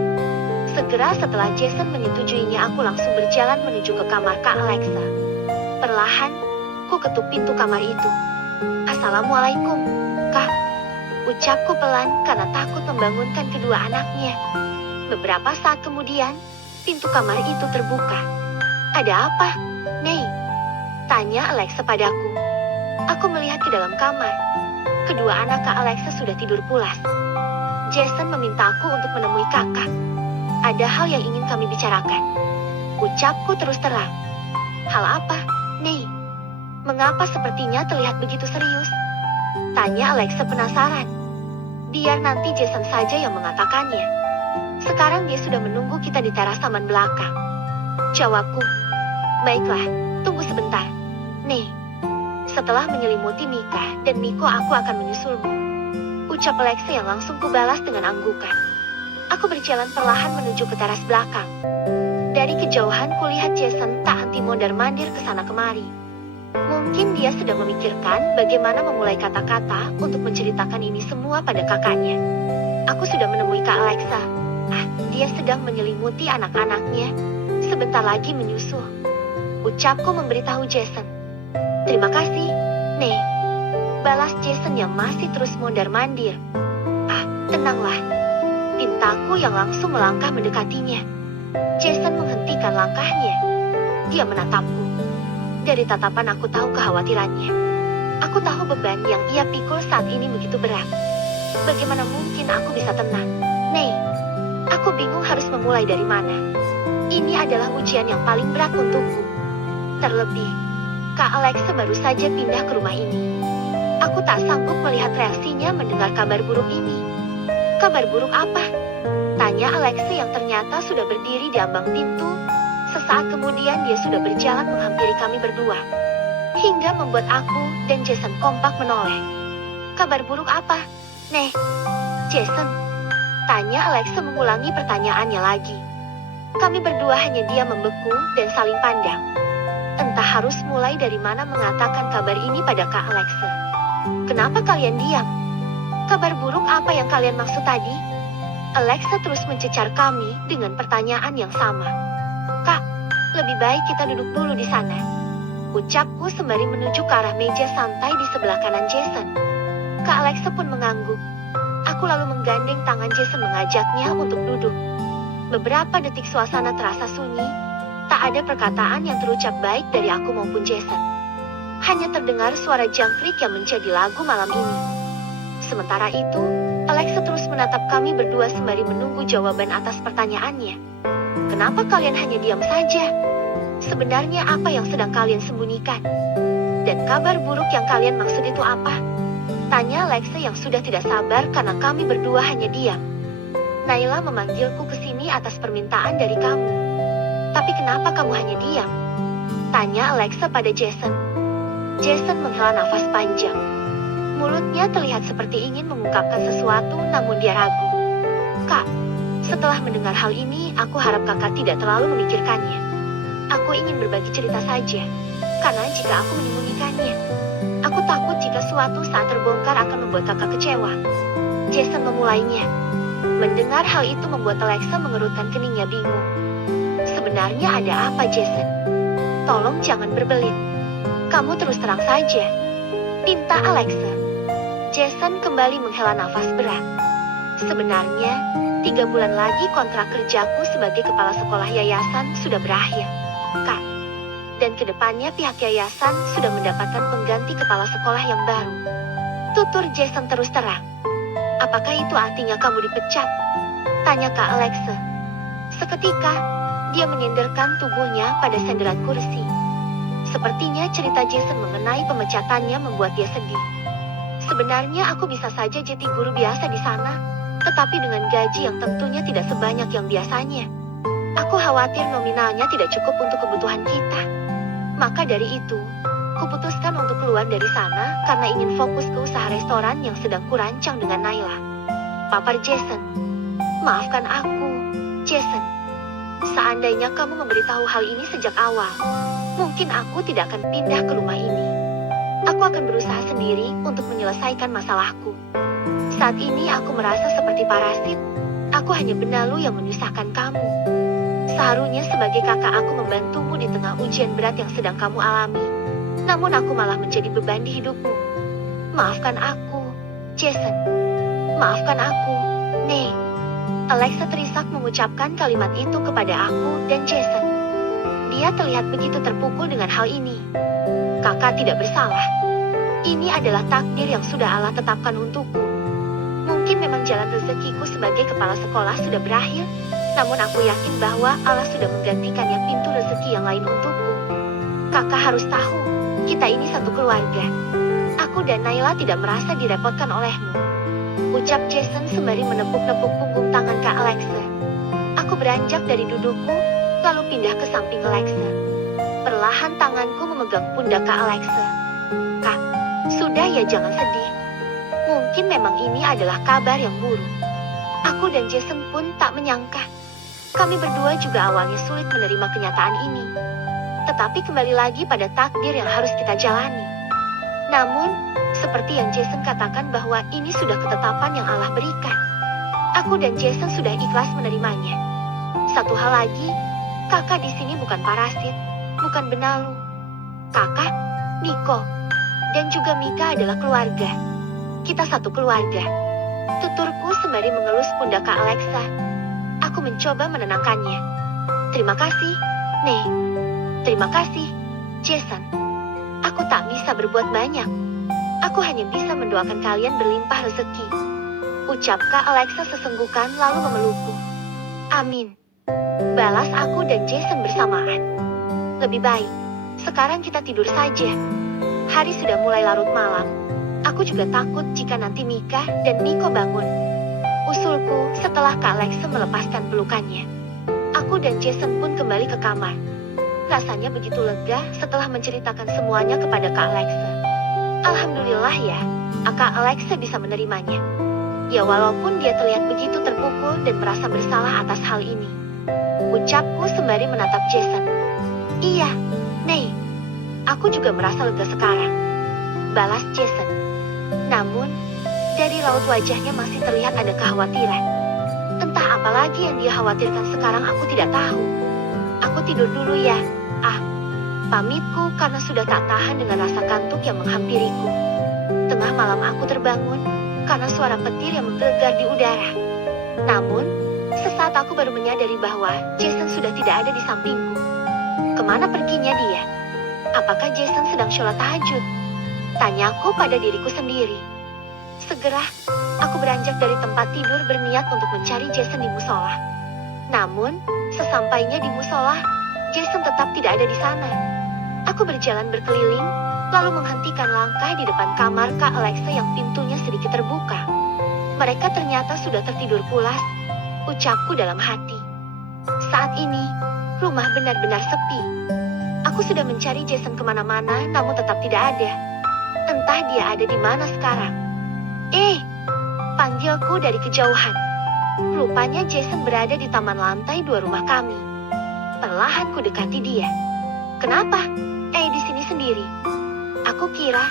Segera setelah Jason menyetujuinya, aku langsung berjalan menuju ke kamar Kak Alexa. Perlahan, ku ketuk pintu kamar itu. Assalamualaikum, Kak. Ucapku pelan karena takut membangunkan kedua anaknya. Beberapa saat kemudian, pintu kamar itu terbuka. Ada apa, Ney? Tanya Alexa padaku. Aku melihat ke dalam kamar. Kedua anak Kak Alexa sudah tidur pulas. Jason memintaku untuk menemui kakak. Ada hal yang ingin kami bicarakan. Ucapku terus terang. Hal apa, Ney? Mengapa sepertinya terlihat begitu serius? Tanya Alexa penasaran. Biar nanti Jason saja yang mengatakannya. Sekarang dia sudah menunggu kita di teras taman belakang. Jawabku. Baiklah, tunggu sebentar. Ney. Setelah menyelimuti Mika dan Miko, aku akan menyusulmu. Ucap Alexa yang langsung kubalas dengan anggukan. Aku berjalan perlahan menuju ke teras belakang. Dari kejauhan kulihat Jason tak henti mondar-mandir ke sana kemari. Mungkin dia sedang memikirkan bagaimana memulai kata-kata untuk menceritakan ini semua pada kakaknya. Aku sudah menemui Kak Alexa. Dia sedang menyelimuti anak-anaknya. Sebentar lagi menyusul. Ucapku memberitahu Jason. Terima kasih, Ney. Balas Jason yang masih terus mondar-mandir. Tenanglah. Pintaku yang langsung melangkah mendekatinya. Jason menghentikan langkahnya. Dia menatapku. Dari tatapan aku tahu kekhawatirannya. Aku tahu beban yang ia pikul saat ini begitu berat. Bagaimana mungkin aku bisa tenang? Ney, aku bingung harus memulai dari mana. Ini adalah ujian yang paling berat untukku. Terlebih, Kak Alexa baru saja pindah ke rumah ini. Aku tak sanggup melihat reaksinya mendengar kabar buruk ini. Kabar buruk apa? Tanya Alexa yang ternyata sudah berdiri di ambang pintu. Sesaat kemudian dia sudah berjalan menghampiri kami berdua. Hingga membuat aku dan Jason kompak menoleh. Kabar buruk apa, Neh? Jason? Tanya Alexa mengulangi pertanyaannya lagi. Kami berdua hanya diam membeku dan saling pandang. Entah harus mulai dari mana mengatakan kabar ini pada Kak Alexa. Kenapa kalian diam? Kabar buruk apa yang kalian maksud tadi? Alexa terus mencecar kami dengan pertanyaan yang sama. Kak, lebih baik kita duduk dulu di sana. Ucapku sembari menuju ke arah meja santai di sebelah kanan Jason. Kak Alexa pun mengangguk. Aku lalu menggandeng tangan Jason mengajaknya untuk duduk. Beberapa detik suasana terasa sunyi. Tak ada perkataan yang terucap baik dari aku maupun Jason. Hanya terdengar suara jangkrik yang menjadi lagu malam ini. Sementara itu, Alexa terus menatap kami berdua sembari menunggu jawaban atas pertanyaannya. Kenapa kalian hanya diam saja? Sebenarnya apa yang sedang kalian sembunyikan? Dan kabar buruk yang kalian maksud itu apa? Tanya Alexa yang sudah tidak sabar karena kami berdua hanya diam. Naila memanggilku ke sini atas permintaan dari kamu. Tapi kenapa kamu hanya diam? Tanya Alexa pada Jason. Jason menghela nafas panjang. Mulutnya terlihat seperti ingin mengungkapkan sesuatu namun dia ragu. Kak, setelah mendengar hal ini aku harap kakak tidak terlalu memikirkannya. Aku ingin berbagi cerita saja. Karena jika aku menyembunyikannya, aku takut jika suatu saat terbongkar akan membuat kakak kecewa. Jason memulainya. Mendengar hal itu membuat Alexa mengerutkan keningnya bingung. Sebenarnya ada apa, Jason? Tolong jangan berbelit. Kamu terus terang saja. Pinta Alexa. Jason kembali menghela nafas berat. Sebenarnya, 3 bulan lagi kontrak kerjaku sebagai kepala sekolah yayasan sudah berakhir, Kak. Dan kedepannya pihak yayasan sudah mendapatkan pengganti kepala sekolah yang baru. Tutur Jason terus terang. Apakah itu artinya kamu dipecat? Tanya Kak Alexa. Seketika, dia menyenderkan tubuhnya pada senderan kursi. Sepertinya cerita Jason mengenai pemecatannya membuat dia sedih. Sebenarnya aku bisa saja jadi guru biasa di sana, tetapi dengan gaji yang tentunya tidak sebanyak yang biasanya. Aku khawatir nominalnya tidak cukup untuk kebutuhan kita. Maka dari itu, kuputuskan untuk keluar dari sana karena ingin fokus ke usaha restoran yang sedang kurancang dengan Naila. Papar Jason. Maafkan aku, Jason. Seandainya kamu memberitahu hal ini sejak awal, mungkin aku tidak akan pindah ke rumah ini. Aku akan berusaha sendiri untuk menyelesaikan masalahku. Saat ini aku merasa seperti parasit. Aku hanya benalu yang menyusahkan kamu. Seharusnya sebagai kakak aku membantumu di tengah ujian berat yang sedang kamu alami. Namun aku malah menjadi beban di hidupmu. Maafkan aku, Jason. Maafkan aku, Ney. Alexa terisak mengucapkan kalimat itu kepada aku dan Jason. Dia terlihat begitu terpukul dengan hal ini. Kakak tidak bersalah. Ini adalah takdir yang sudah Allah tetapkan untukku. Mungkin memang jalan rezekiku sebagai kepala sekolah sudah berakhir, namun aku yakin bahwa Allah sudah menggantikannya pintu rezeki yang lain untukku. Kakak harus tahu, kita ini satu keluarga. Aku dan Naila tidak merasa direpotkan olehmu, ucap Jason sembari menepuk-nepuk punggung tangan Kak Alexa. Aku beranjak dari dudukku, lalu pindah ke samping Alexa. Perlahan tanganku memegang pundak Kak Alexa. Kak, sudah ya jangan sedih. Mungkin memang ini adalah kabar yang buruk. Aku dan Jason pun tak menyangka. Kami berdua juga awalnya sulit menerima kenyataan ini. Tetapi kembali lagi pada takdir yang harus kita jalani. Namun, seperti yang Jason katakan bahwa ini sudah ketetapan yang Allah berikan. Aku dan Jason sudah ikhlas menerimanya. Satu hal lagi, kakak di sini bukan parasit, bukan benalu. Kakak, Nico, dan juga Mika adalah keluarga. Kita satu keluarga. Tuturku sembari mengelus pundak Kak Alexa. Aku mencoba menenangkannya. Terima kasih, Nek. Terima kasih, Jason. Aku tak bisa berbuat banyak. Aku hanya bisa mendoakan kalian berlimpah rezeki, ucap Kak Alexa sesenggukan lalu memelukku. Amin, balas aku dan Jason bersamaan. Lebih baik, sekarang kita tidur saja. Hari sudah mulai larut malam. Aku juga takut jika nanti Mika dan Nico bangun, usulku setelah Kak Alexa melepaskan pelukannya. Aku dan Jason pun kembali ke kamar. Rasanya begitu lega setelah menceritakan semuanya kepada Kak Alexa. Alhamdulillah ya, Kak Alexa bisa menerimanya. Ya walaupun dia terlihat begitu terpukul dan merasa bersalah atas hal ini, ucapku sembari menatap Jason. Iya, Nek. Aku juga merasa lega sekarang, balas Jason. Namun, dari raut wajahnya masih terlihat ada kekhawatiran. Entah apa lagi yang dia khawatirkan sekarang aku tidak tahu. Aku tidur dulu ya. Pamitku karena sudah tak tahan dengan rasa kantuk yang menghampiriku. Tengah malam aku terbangun karena suara petir yang menggelegar di udara. Namun, sesaat aku baru menyadari bahwa Jason sudah tidak ada di sampingku. Kemana perginya dia? Apakah Jason sedang sholat tahajud? Tanyaku pada diriku sendiri. Segera, aku beranjak dari tempat tidur berniat untuk mencari Jason di musola. Namun, sesampainya di musola, Jason tetap tidak ada di sana. Aku berjalan berkeliling, lalu menghentikan langkah di depan kamar Kak Alexa yang pintunya sedikit terbuka. Mereka ternyata sudah tertidur pulas, ucapku dalam hati. Saat ini, rumah benar-benar sepi. Aku sudah mencari Jason kemana-mana, namun tetap tidak ada. Entah dia ada di mana sekarang. Panggilku dari kejauhan. Rupanya Jason berada di taman lantai 2 rumah kami. Perlahan ku dekati dia. Kenapa? Di sini sendiri. Aku kira,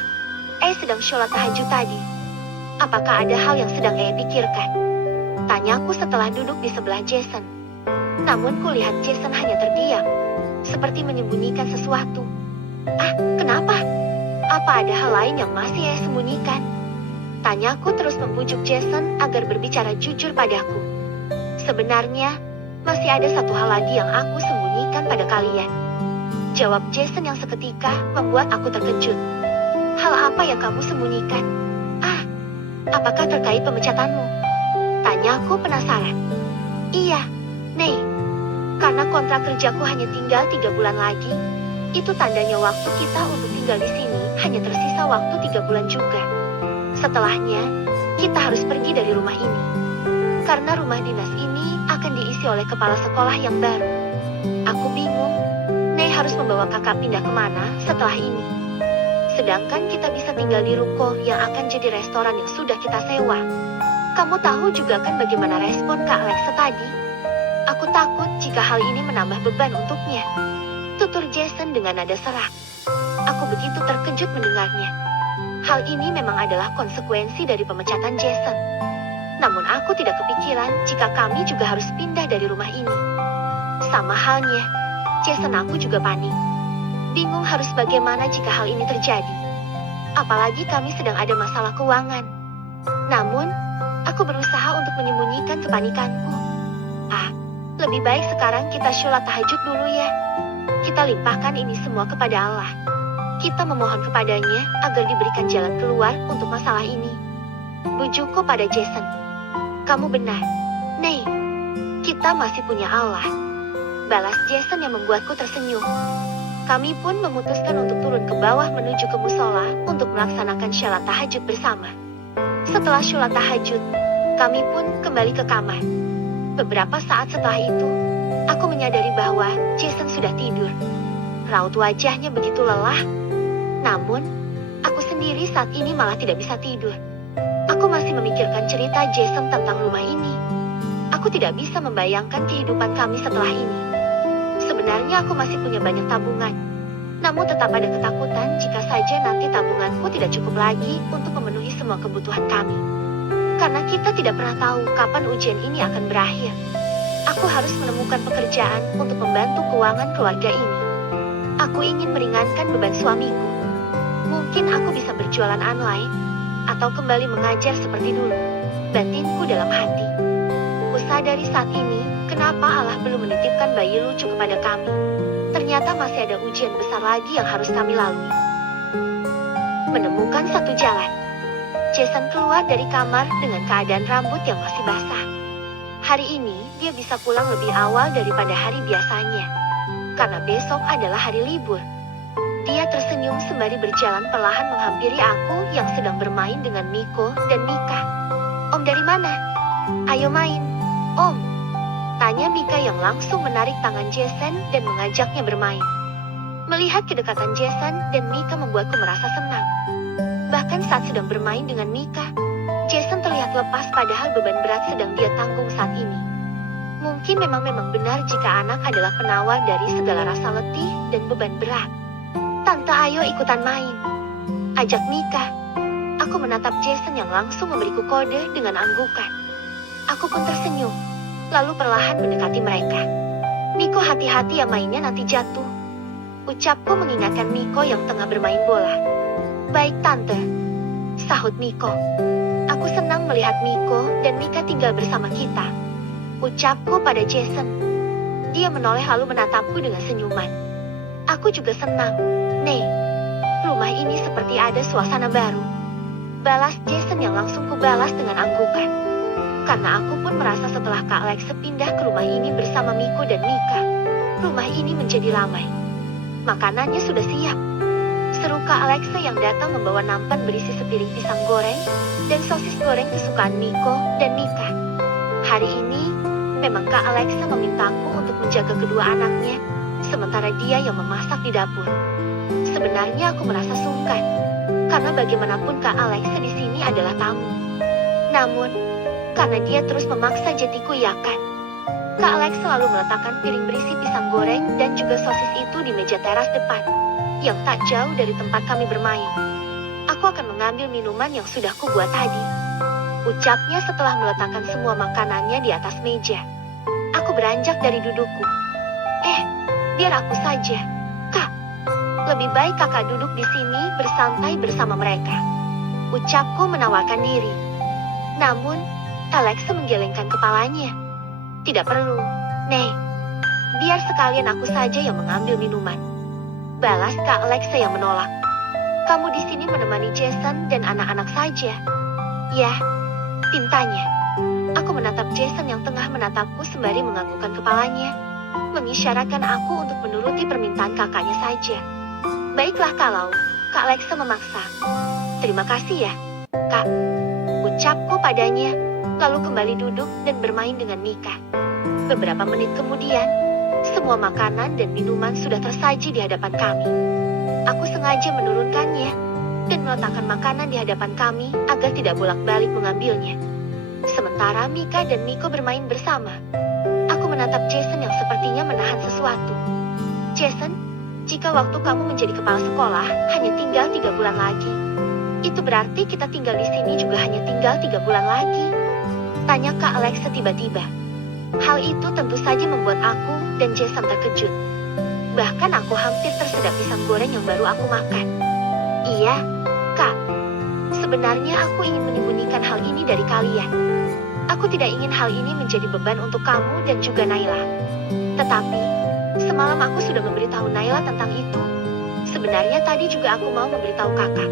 sedang sholat tahajud tadi. Apakah ada hal yang sedang pikirkan? Tanyaku setelah duduk di sebelah Jason. Namun kulihat Jason hanya terdiam, seperti menyembunyikan sesuatu. Kenapa? Apa ada hal lain yang masih sembunyikan? Tanyaku terus membujuk Jason agar berbicara jujur padaku. Sebenarnya, masih ada satu hal lagi yang aku sembunyikan pada kalian. Jawab Jason yang seketika membuat aku terkejut. Hal apa yang kamu sembunyikan? Apakah terkait pemecatanmu? Tanyaku penasaran. Iya, Nek. Karena kontrak kerjaku hanya tinggal 3 bulan lagi, itu tandanya waktu kita untuk tinggal di sini hanya tersisa waktu 3 bulan juga. Setelahnya, kita harus pergi dari rumah ini. Karena rumah dinas ini akan diisi oleh kepala sekolah yang baru. Aku bingung, Nek harus membawa kakak pindah kemana setelah ini. Sedangkan kita bisa tinggal di ruko yang akan jadi restoran yang sudah kita sewa. Kamu tahu juga kan bagaimana respon Kak Alexa tadi? Aku takut jika hal ini menambah beban untuknya, tutur Jason dengan nada serak. Aku begitu terkejut mendengarnya. Hal ini memang adalah konsekuensi dari pemecatan Jason. Namun aku tidak kepikiran jika kami juga harus pindah dari rumah ini. Sama halnya, Jason aku juga panik. Bingung harus bagaimana jika hal ini terjadi. Apalagi kami sedang ada masalah keuangan. Namun, aku berusaha untuk menyembunyikan kepanikanku. Lebih baik sekarang kita sholat tahajud dulu ya. Kita limpahkan ini semua kepada Allah. Kita memohon kepadanya agar diberikan jalan keluar untuk masalah ini. Bujukku pada Jason. Kamu benar. Nei, kita masih punya Allah. Balas Jason yang membuatku tersenyum. Kami pun memutuskan untuk turun ke bawah menuju ke musola untuk melaksanakan syalat tahajud bersama. Setelah syalat tahajud, kami pun kembali ke kamar. Beberapa saat setelah itu, aku menyadari bahwa Jason sudah tidur. Raut wajahnya begitu lelah. Namun, aku sendiri saat ini malah tidak bisa tidur. Aku masih memikirkan cerita Jason tentang rumah ini. Aku tidak bisa membayangkan kehidupan kami setelah ini. Sebenarnya aku masih punya banyak tabungan. Namun tetap ada ketakutan jika saja nanti tabunganku tidak cukup lagi untuk memenuhi semua kebutuhan kami. Karena kita tidak pernah tahu kapan ujian ini akan berakhir. Aku harus menemukan pekerjaan untuk membantu keuangan keluarga ini. Aku ingin meringankan beban suamiku. Mungkin aku bisa berjualan online, atau kembali mengajar seperti dulu. Batinku dalam hati. Kusadari saat ini, kenapa Allah belum menitipkan bayi lucu kepada kami. Ternyata masih ada ujian besar lagi yang harus kami lalui. Menemukan satu jalan. Jason keluar dari kamar dengan keadaan rambut yang masih basah. Hari ini, dia bisa pulang lebih awal daripada hari biasanya. Karena besok adalah hari libur. Dia tersenyum sembari berjalan perlahan menghampiri aku yang sedang bermain dengan Miko dan Mika. Om dari mana? Ayo main, Om. Tanya Mika yang langsung menarik tangan Jason dan mengajaknya bermain. Melihat kedekatan Jason dan Mika membuatku merasa senang. Bahkan saat sedang bermain dengan Mika, Jason terlihat lepas padahal beban berat sedang dia tanggung saat ini. Mungkin memang benar jika anak adalah penawar dari segala rasa letih dan beban berat. Tante ayo ikutan main. Ajak Mika. Aku menatap Jason yang langsung memberiku kode dengan anggukan. Aku pun tersenyum, lalu perlahan mendekati mereka. Miko hati-hati ya mainnya nanti jatuh. Ucapku mengingatkan Miko yang tengah bermain bola. Baik tante, sahut Miko. Aku senang melihat Miko dan Mika tinggal bersama kita. Ucapku pada Jason. Dia menoleh lalu menatapku dengan senyuman. Aku juga senang. Nei, rumah ini seperti ada suasana baru. Balas Jason yang langsung kubalas dengan anggukan. Karena aku pun merasa setelah Kak Alex pindah ke rumah ini bersama Miko dan Mika, rumah ini menjadi ramai. Makanannya sudah siap. Seru Kak Alexa yang datang membawa nampan berisi sepiring pisang goreng dan sosis goreng kesukaan Miko dan Mika. Hari ini, memang Kak Alexa memintaku untuk menjaga kedua anaknya, sementara dia yang memasak di dapur. Sebenarnya aku merasa sungkan, karena bagaimanapun Kak Alexa di sini adalah tamu. Namun, karena dia terus memaksa jadiku iakan. Kak Alexa selalu meletakkan piring berisi pisang goreng dan juga sosis itu di meja teras depan, yang tak jauh dari tempat kami bermain. Aku akan mengambil minuman yang sudah kubuat tadi. Ucapnya setelah meletakkan semua makanannya di atas meja. Aku beranjak dari dudukku. Biar aku saja, Kak. Lebih baik kakak duduk di sini bersantai bersama mereka. Ucapku menawarkan diri. Namun, Alexa menggelengkan kepalanya. Tidak perlu, Nei. Biar sekalian aku saja yang mengambil minuman. Balas Kak Alexa yang menolak. Kamu di sini menemani Jason dan anak-anak saja. Ya, pintanya. Aku menatap Jason yang tengah menatapku sembari menganggukkan kepalanya, mengisyaratkan aku untuk menuruti permintaan kakaknya saja. Baiklah kalau Kak Alexa memaksa. Terima kasih ya, Kak. Ucapku padanya, lalu kembali duduk dan bermain dengan Mika. Beberapa menit kemudian, semua makanan dan minuman sudah tersaji di hadapan kami. Aku sengaja menurunkannya dan meletakkan makanan di hadapan kami agar tidak bolak-balik mengambilnya. Sementara Mika dan Miko bermain bersama. Aku menatap Jason yang sepertinya menahan sesuatu. Jason, jika waktu kamu menjadi kepala sekolah hanya tinggal 3 bulan lagi, itu berarti kita tinggal di sini juga hanya tinggal 3 bulan lagi. Tanya Kak Alexa tiba-tiba. Hal itu tentu saja membuat aku dan Jason terkejut. Bahkan aku hampir tersedak pisang goreng yang baru aku makan. Iya, Kak. Sebenarnya aku ingin menyembunyikan hal ini dari kalian. Aku tidak ingin hal ini menjadi beban untuk kamu dan juga Naila. Tetapi, semalam aku sudah memberitahu Naila tentang itu. Sebenarnya tadi juga aku mau memberitahu kakak.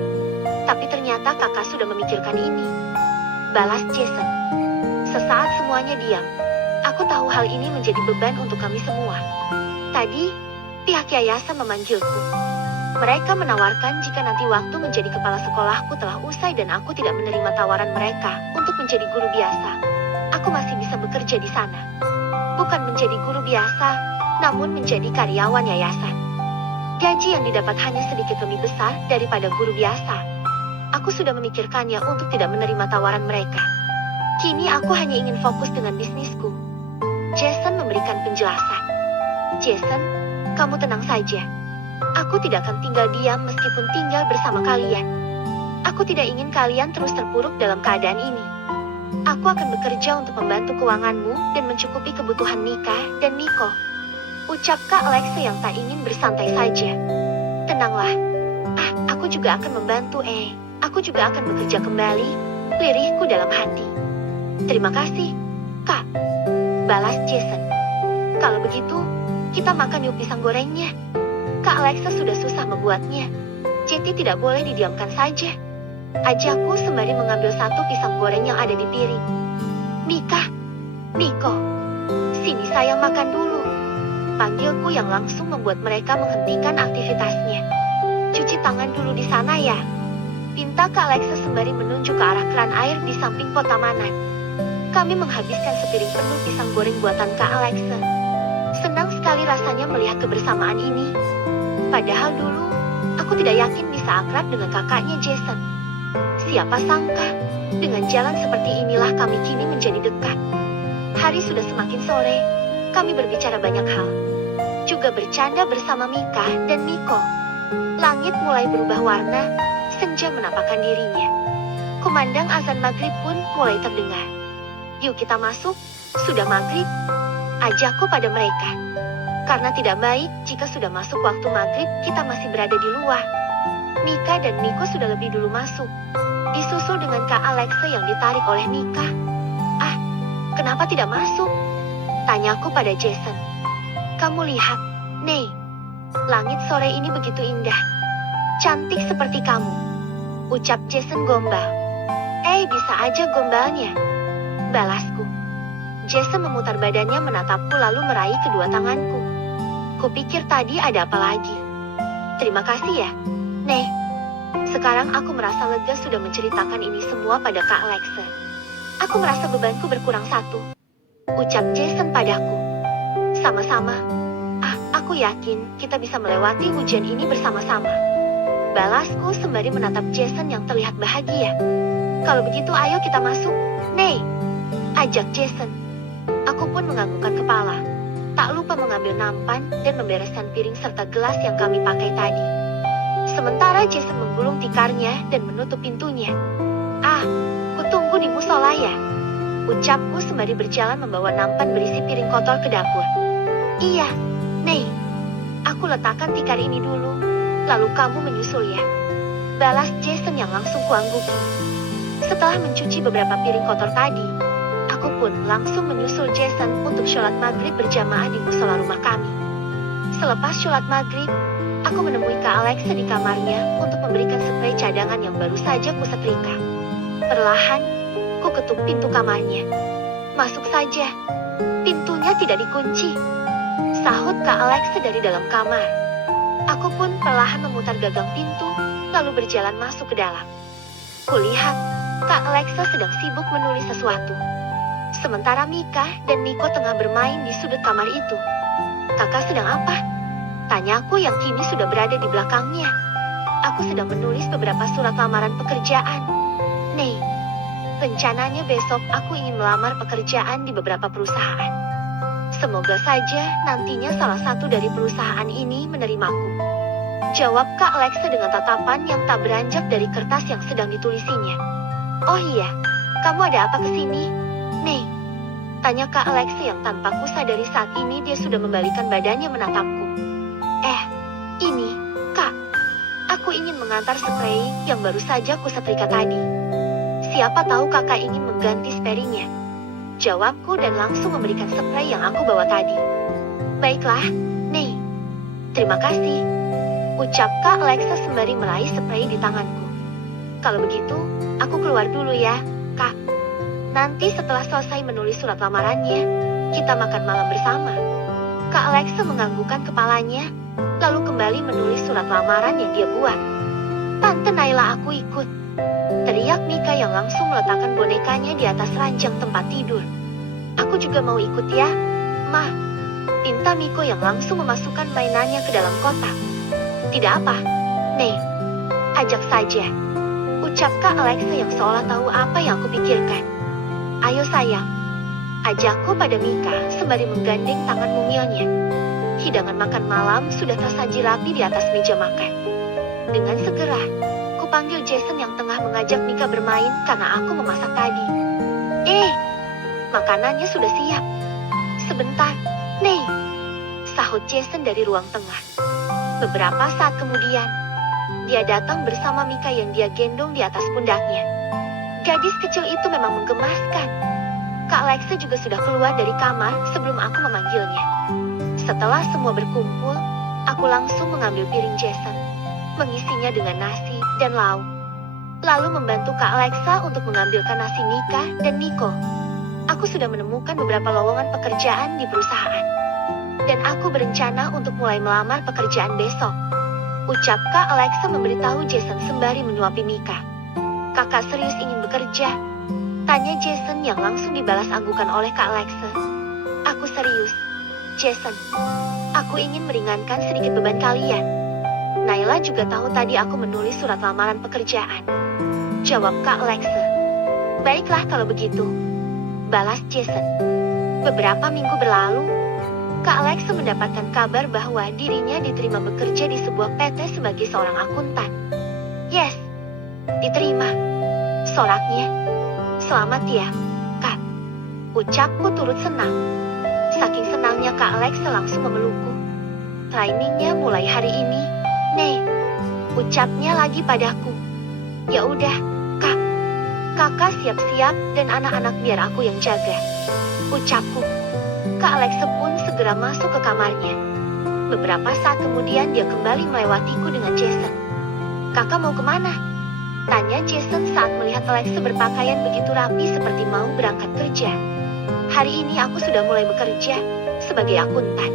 Tapi ternyata kakak sudah memikirkan ini. Balas Jason. Sesaat semuanya diam. Aku tahu hal ini menjadi beban untuk kami semua. Tadi, pihak yayasan memanggilku. Mereka menawarkan jika nanti waktu menjadi kepala sekolahku telah usai dan aku tidak menerima tawaran mereka untuk menjadi guru biasa, aku masih bisa bekerja di sana. Bukan menjadi guru biasa, namun menjadi karyawan yayasan. Gaji yang didapat hanya sedikit lebih besar daripada guru biasa. Aku sudah memikirkannya untuk tidak menerima tawaran mereka. Kini aku hanya ingin fokus dengan bisnisku. Jason memberikan penjelasan. Jason, kamu tenang saja. Aku tidak akan tinggal diam meskipun tinggal bersama kalian. Aku tidak ingin kalian terus terpuruk dalam keadaan ini. Aku akan bekerja untuk membantu keuanganmu dan mencukupi kebutuhan Mika dan Miko. Ucap Kak Alexa yang tak ingin bersantai saja. Tenanglah. Aku juga akan membantu Aku juga akan bekerja kembali, lirihku dalam hati. Terima kasih, Kak. Balas Jason. Kalau begitu, kita makan yuk pisang gorengnya. Kak Alexa sudah susah membuatnya. Jadi tidak boleh didiamkan saja. Ajakku sembari mengambil satu pisang goreng yang ada di piring. Mika, Miko, sini sayang makan dulu. Panggilku yang langsung membuat mereka menghentikan aktivitasnya. Cuci tangan dulu di sana ya. Pinta Kak Alexa sembari menunjuk ke arah keran air di samping pot tamanan. Kami menghabiskan sepiring penuh pisang goreng buatan Kak Alexa. Senang sekali rasanya melihat kebersamaan ini. Padahal dulu, aku tidak yakin bisa akrab dengan kakaknya Jason. Siapa sangka, dengan jalan seperti inilah kami kini menjadi dekat. Hari sudah semakin sore, kami berbicara banyak hal. Juga bercanda bersama Mika dan Miko. Langit mulai berubah warna, senja menampakkan dirinya. Kumandang azan maghrib pun mulai terdengar. Yuk kita masuk, sudah maghrib. Ajakku pada mereka. Karena tidak baik jika sudah masuk waktu maghrib kita masih berada di luar. Mika dan Miko sudah lebih dulu masuk. Disusul dengan Kak Alexa yang ditarik oleh Mika. Kenapa tidak masuk? Tanyaku pada Jason. Kamu lihat, Nei. Langit sore ini begitu indah. Cantik seperti kamu. Ucap Jason gombal. Bisa aja gombalnya. Balasku. Jason memutar badannya menatapku lalu meraih kedua tanganku. Kupikir tadi ada apa lagi. Terima kasih ya, Nei. Sekarang aku merasa lega sudah menceritakan ini semua pada Kak Alexa. Aku merasa bebanku berkurang satu. Ucap Jason padaku. Sama-sama. Aku yakin kita bisa melewati ujian ini bersama-sama. Balasku sembari menatap Jason yang terlihat bahagia. Kalau begitu ayo kita masuk, Nei. Ajak Jason. Aku pun menganggukkan kepala. Tak lupa mengambil nampan dan membereskan piring serta gelas yang kami pakai tadi. Sementara Jason menggulung tikarnya dan menutup pintunya. Kutunggu di musola ya. Ucapku sembari berjalan membawa nampan berisi piring kotor ke dapur. Iya, Nei. Aku letakkan tikar ini dulu, lalu kamu menyusul ya. Balas Jason yang langsung kuangguki. Setelah mencuci beberapa piring kotor tadi, aku pun langsung menyusul Jason untuk sholat maghrib berjamaah di musola rumah kami. Selepas sholat maghrib, aku menemui Kak Alexa di kamarnya untuk memberikan spray cadangan yang baru saja kusetrika. Perlahan, ku ketuk pintu kamarnya. Masuk saja. Pintunya tidak dikunci. Sahut Kak Alexa dari dalam kamar. Aku pun perlahan memutar gagang pintu, lalu berjalan masuk ke dalam. Kulihat, Kak Alexa sedang sibuk menulis sesuatu. Sementara Mika dan Miko tengah bermain di sudut kamar itu. Kakak sedang apa? Tanyaku yang kini sudah berada di belakangnya. Aku sedang menulis beberapa surat lamaran pekerjaan. Nei, rencananya besok aku ingin melamar pekerjaan di beberapa perusahaan. Semoga saja nantinya salah satu dari perusahaan ini menerimaku. Jawab Kak Alexa dengan tatapan yang tak beranjak dari kertas yang sedang ditulisinya. Oh iya, kamu ada apa kesini, Nei? Tanya Kak Alexa yang tanpa kusadari saat ini dia sudah membalikan badannya menatapku. Ini, Kak. Aku ingin mengantar spray yang baru saja kusetrika tadi. Siapa tahu kakak ingin mengganti spraynya. Jawabku dan langsung memberikan spray yang aku bawa tadi. Baiklah, Nei. Terima kasih. Ucap Kak Alexa sembari meraih spray di tanganku. Kalau begitu, aku keluar dulu ya, Kak. Nanti setelah selesai menulis surat lamarannya, kita makan malam bersama. Kak Alexa menganggukkan kepalanya, lalu kembali menulis surat lamaran yang dia buat. Tante Naila, aku ikut. Teriak Mika yang langsung meletakkan bonekanya di atas ranjang tempat tidur. Aku juga mau ikut ya, Ma. Pinta Miko yang langsung memasukkan mainannya ke dalam kotak. Tidak apa, Nih. Ajak saja. Ucap Kak Alexa yang seolah tahu apa yang aku pikirkan. Ayo sayang. Ajakku pada Mika sembari menggandeng tangan mungilnya. Hidangan makan malam sudah tersaji rapi di atas meja makan. Dengan segera, kupanggil Jason yang tengah mengajak Mika bermain karena aku memasak tadi. Makanannya sudah siap. Sebentar, Nih. Sahut Jason dari ruang tengah. Beberapa saat kemudian, dia datang bersama Mika yang dia gendong di atas pundaknya. Gadis kecil itu memang menggemaskan. Kak Alexa juga sudah keluar dari kamar sebelum aku memanggilnya. Setelah semua berkumpul, aku langsung mengambil piring Jason, mengisinya dengan nasi dan lauk. Lalu membantu Kak Alexa untuk mengambilkan nasi Mika dan Miko. Aku sudah menemukan beberapa lowongan pekerjaan di perusahaan. Dan aku berencana untuk mulai melamar pekerjaan besok. Ucap Kak Alexa memberitahu Jason sembari menyuapi Mika. Kakak serius ingin bekerja? Tanya Jason yang langsung dibalas anggukan oleh Kak Alexa. Aku serius, Jason. Aku ingin meringankan sedikit beban kalian. Naila juga tahu tadi aku menulis surat lamaran pekerjaan. Jawab Kak Alexa. Baiklah kalau begitu. Balas Jason. Beberapa minggu berlalu, Kak Alexa mendapatkan kabar bahwa dirinya diterima bekerja di sebuah PT sebagai seorang akuntan. Yes, diterima. Soraknya. Selamat ya, Kak. Ucapku turut senang. Saking senangnya Kak Alexa langsung memelukku. Trainingnya mulai hari ini, Nih. Ucapnya lagi padaku. Ya udah, Kak. Kakak siap-siap dan anak-anak biar aku yang jaga. Ucapku. Kak Alexa pun segera masuk ke kamarnya. Beberapa saat kemudian dia kembali melewatiku dengan Jason. Kakak mau kemana? Tanya Jason saat melihat Alexa berpakaian begitu rapi seperti mau berangkat kerja. Hari ini aku sudah mulai bekerja sebagai akuntan.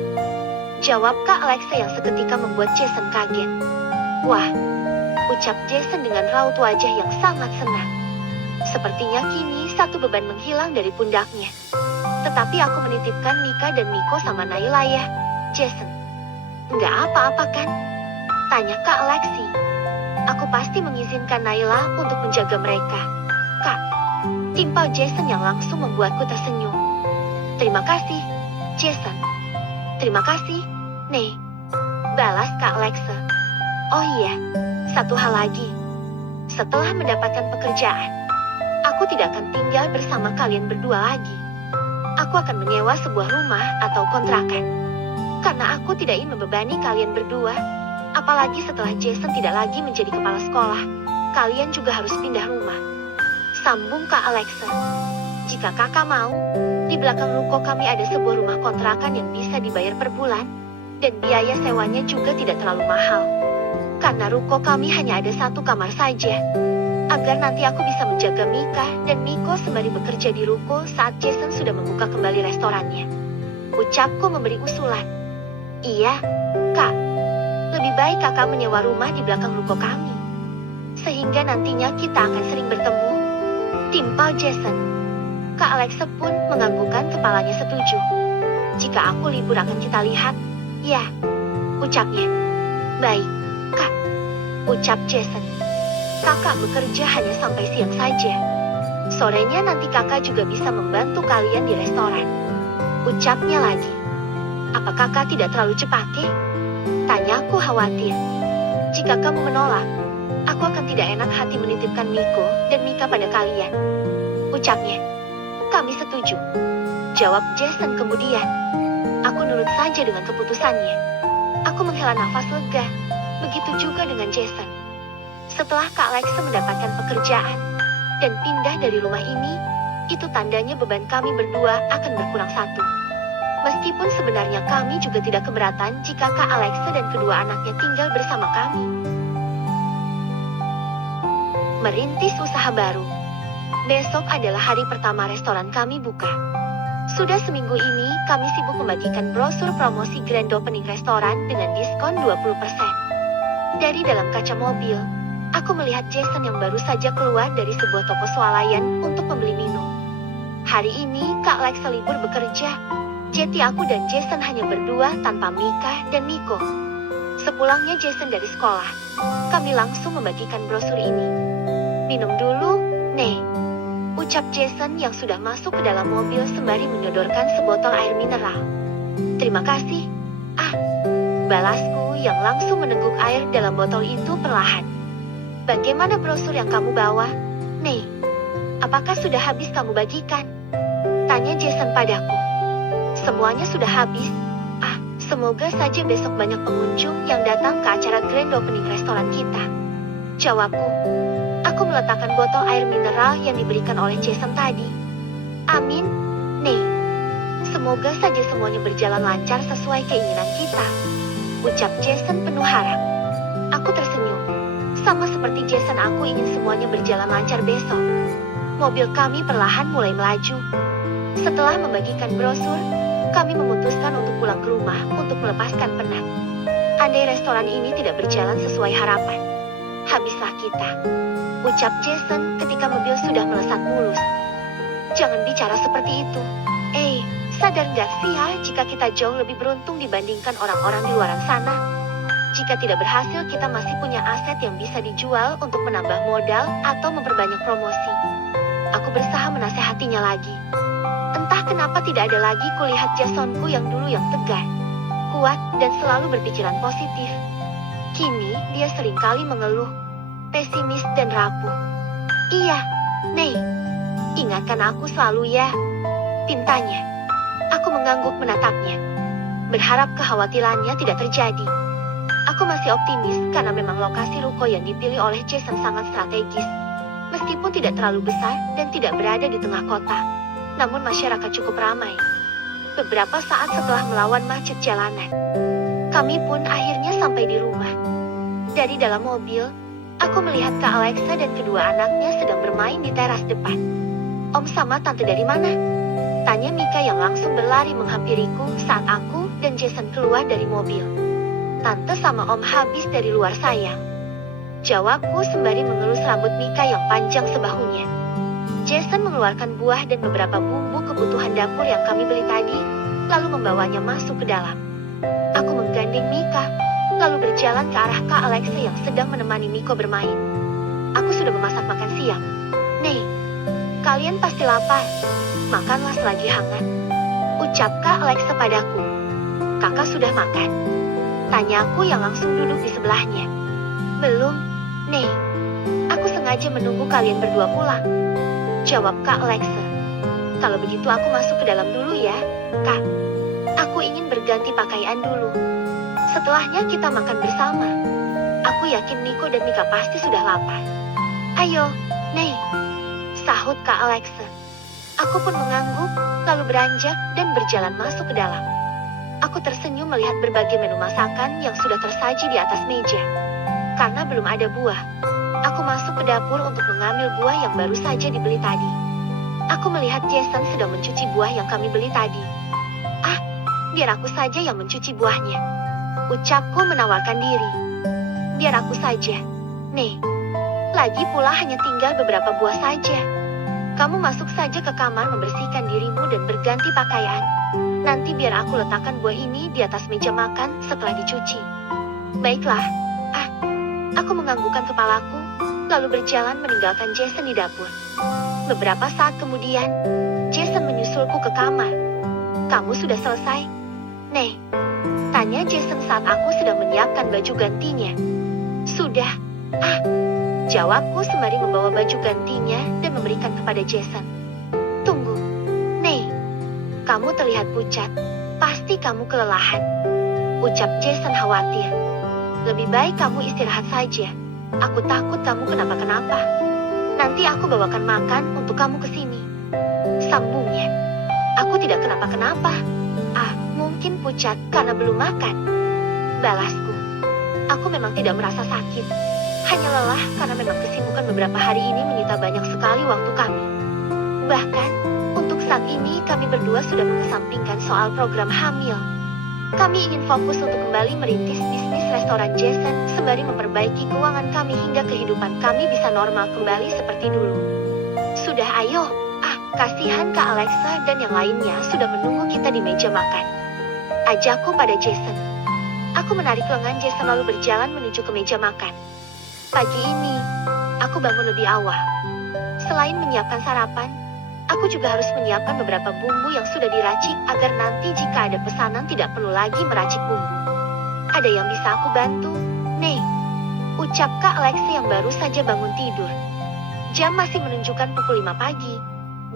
Jawab Kak Alexa yang seketika membuat Jason kaget. Wah, ucap Jason dengan raut wajah yang sangat senang. Sepertinya kini satu beban menghilang dari pundaknya. Tetapi aku menitipkan Mika dan Miko sama Naila ya, Jason. Nggak apa-apa kan? Tanya Kak Alexi. Aku pasti mengizinkan Naila untuk menjaga mereka. Kak, timpal Jason yang langsung membuatku tersenyum. Terima kasih, Jason. Terima kasih, Nih. Balas Kak Alexa. Oh iya, satu hal lagi. Setelah mendapatkan pekerjaan, aku tidak akan tinggal bersama kalian berdua lagi. Aku akan menyewa sebuah rumah atau kontrakan. Karena aku tidak ingin membebani kalian berdua. Apalagi setelah Jason tidak lagi menjadi kepala sekolah, kalian juga harus pindah rumah. Sambung Kak Alexa. Jika kakak mau, di belakang ruko kami ada sebuah rumah kontrakan yang bisa dibayar per bulan. Dan biaya sewanya juga tidak terlalu mahal. Karena ruko kami hanya ada satu kamar saja. Agar nanti aku bisa menjaga Mika dan Miko sembari bekerja di ruko saat Jason sudah membuka kembali restorannya. Ucapku memberi usulan. Iya, Kak. Lebih baik kakak menyewa rumah di belakang ruko kami. Sehingga nantinya kita akan sering bertemu. Timpal Jason. Kak Alexa pun menganggukkan kepalanya setuju. Jika aku libur akan kita lihat. Ya, ucapnya. Baik, Kak. Ucap Jason. Kakak bekerja hanya sampai siang saja. Sorenya nanti kakak juga bisa membantu kalian di restoran. Ucapnya lagi. Apa kakak tidak terlalu cepake? Tanyaku khawatir. Jika kamu menolak, aku akan tidak enak hati menitipkan Miko dan Mika pada kalian. Ucapnya. Kami setuju. Jawab Jason kemudian. Aku nurut saja dengan keputusannya. Aku menghela nafas lega. Begitu juga dengan Jason. Setelah Kak Alexa mendapatkan pekerjaan dan pindah dari rumah ini, itu tandanya beban kami berdua akan berkurang satu. Meskipun sebenarnya kami juga tidak keberatan jika Kak Alexa dan kedua anaknya tinggal bersama kami. Merintis usaha baru. Besok adalah hari pertama restoran kami buka. Sudah seminggu ini kami sibuk membagikan brosur promosi grand opening restoran dengan diskon 20%. Dari dalam kaca mobil, aku melihat Jason yang baru saja keluar dari sebuah toko swalayan untuk membeli minum. Hari ini Kak Alexa libur bekerja. Jadi aku dan Jason hanya berdua tanpa Mika dan Miko. Sepulangnya Jason dari sekolah, kami langsung membagikan brosur ini. Minum dulu, Nek. Ucap Jason yang sudah masuk ke dalam mobil sembari menyodorkan sebotol air mineral. Terima kasih. Balasku yang langsung meneguk air dalam botol itu perlahan. Bagaimana brosur yang kamu bawa, Nek? Apakah sudah habis kamu bagikan? Tanya Jason padaku. Semuanya sudah habis. Semoga saja besok banyak pengunjung yang datang ke acara grand opening restoran kita. Jawabku. Aku meletakkan botol air mineral yang diberikan oleh Jason tadi. Amin, Nek. Semoga saja semuanya berjalan lancar sesuai keinginan kita. Ucap Jason penuh harap. Aku tersenyum. Sama seperti Jason, aku ingin semuanya berjalan lancar besok. Mobil kami perlahan mulai melaju. Setelah membagikan brosur, kami memutuskan untuk pulang ke rumah untuk melepaskan penat. Andai restoran ini tidak berjalan sesuai harapan, habislah kita. Ucap Jason ketika mobil sudah melesat mulus. Jangan bicara seperti itu. Sadar nggak sih jika kita jauh lebih beruntung dibandingkan orang-orang di luar sana? Jika tidak berhasil, kita masih punya aset yang bisa dijual untuk menambah modal atau memperbanyak promosi. Aku berusaha menasehatinya lagi. Entah kenapa tidak ada lagi kulihat Jasonku yang dulu yang tegar, kuat, dan selalu berpikiran positif. Kini, dia seringkali mengeluh, pesimis dan rapuh. Iya, Nek. Ingatkan aku selalu ya. Pintanya. Aku mengangguk menatapnya. Berharap kekhawatirannya tidak terjadi. Aku masih optimis karena memang lokasi ruko yang dipilih oleh Jason sangat strategis. Meskipun tidak terlalu besar dan tidak berada di tengah kota, namun masyarakat cukup ramai. Beberapa saat setelah melawan macet jalanan, kami pun akhirnya sampai di rumah. Dari dalam mobil, aku melihat Kak Alexa dan kedua anaknya sedang bermain di teras depan. Om sama Tante dari mana? Tanya Mika yang langsung berlari menghampiriku saat aku dan Jason keluar dari mobil. Tante sama Om habis dari luar sayang. Jawabku sembari mengelus rambut Mika yang panjang sebahunya. Jason mengeluarkan buah dan beberapa bumbu kebutuhan dapur yang kami beli tadi, lalu membawanya masuk ke dalam. Aku menggandeng Mika, lalu berjalan ke arah Kak Alexa yang sedang menemani Miko bermain. Aku sudah memasak makan siang. Nek, kalian pasti lapar. Makanlah selagi hangat. Ucap Kak Alexa padaku. Kakak sudah makan? Tanyaku yang langsung duduk di sebelahnya. Belum, Nek. Aku sengaja menunggu kalian berdua pulang. Jawab Kak Alexa. Kalau begitu aku masuk ke dalam dulu ya, Kak. Aku ingin berganti pakaian dulu. Setelahnya kita makan bersama. Aku yakin Miko dan Mika pasti sudah lapar. Ayo, Nek. Sahut Kak Alexa. Aku pun mengangguk, lalu beranjak dan berjalan masuk ke dalam. Aku tersenyum melihat berbagai menu masakan yang sudah tersaji di atas meja. Karena belum ada buah, aku masuk ke dapur untuk mengambil buah yang baru saja dibeli tadi. Aku melihat Jason sedang mencuci buah yang kami beli tadi. Biar aku saja yang mencuci buahnya. Ucapku menawarkan diri. Biar aku saja, Nek. Lagi pula hanya tinggal beberapa buah saja. Kamu masuk saja ke kamar membersihkan dirimu dan berganti pakaian. Nanti biar aku letakkan buah ini di atas meja makan setelah dicuci. Baiklah. Aku menganggukkan kepalaku, lalu berjalan meninggalkan Jason di dapur. Beberapa saat kemudian, Jason menyusulku ke kamar. Kamu sudah selesai? Nek. Tanya Jason saat aku sedang menyiapkan baju gantinya. Sudah. Jawabku sembari membawa baju gantinya dan memberikan kepada Jason. Tunggu, Nek. Kamu terlihat pucat. Pasti kamu kelelahan. Ucap Jason khawatir. Lebih baik kamu istirahat saja. Aku takut kamu kenapa-kenapa. Nanti aku bawakan makan untuk kamu ke sini. Sambungnya. Aku tidak kenapa-kenapa. Mungkin pucat karena belum makan. Balasku. Aku memang tidak merasa sakit. Hanya lelah karena memang kesibukan beberapa hari ini menyita banyak sekali waktu kami. Bahkan, untuk saat ini kami berdua sudah mengesampingkan soal program hamil. Kami ingin fokus untuk kembali merintis bisnis restoran Jason sembari memperbaiki keuangan kami hingga kehidupan kami bisa normal kembali seperti dulu. Sudah ayo, kasihan Kak Alexa dan yang lainnya sudah menunggu kita di meja makan. Ajakku pada Jason. Aku menarik lengan Jason lalu berjalan menuju ke meja makan. Pagi ini, aku bangun lebih awal. Selain menyiapkan sarapan, aku juga harus menyiapkan beberapa bumbu yang sudah diracik agar nanti jika ada pesanan tidak perlu lagi meracik bumbu. Ada yang bisa aku bantu? Nih, ucap Kak Alexa yang baru saja bangun tidur. Jam masih menunjukkan pukul 5 pagi.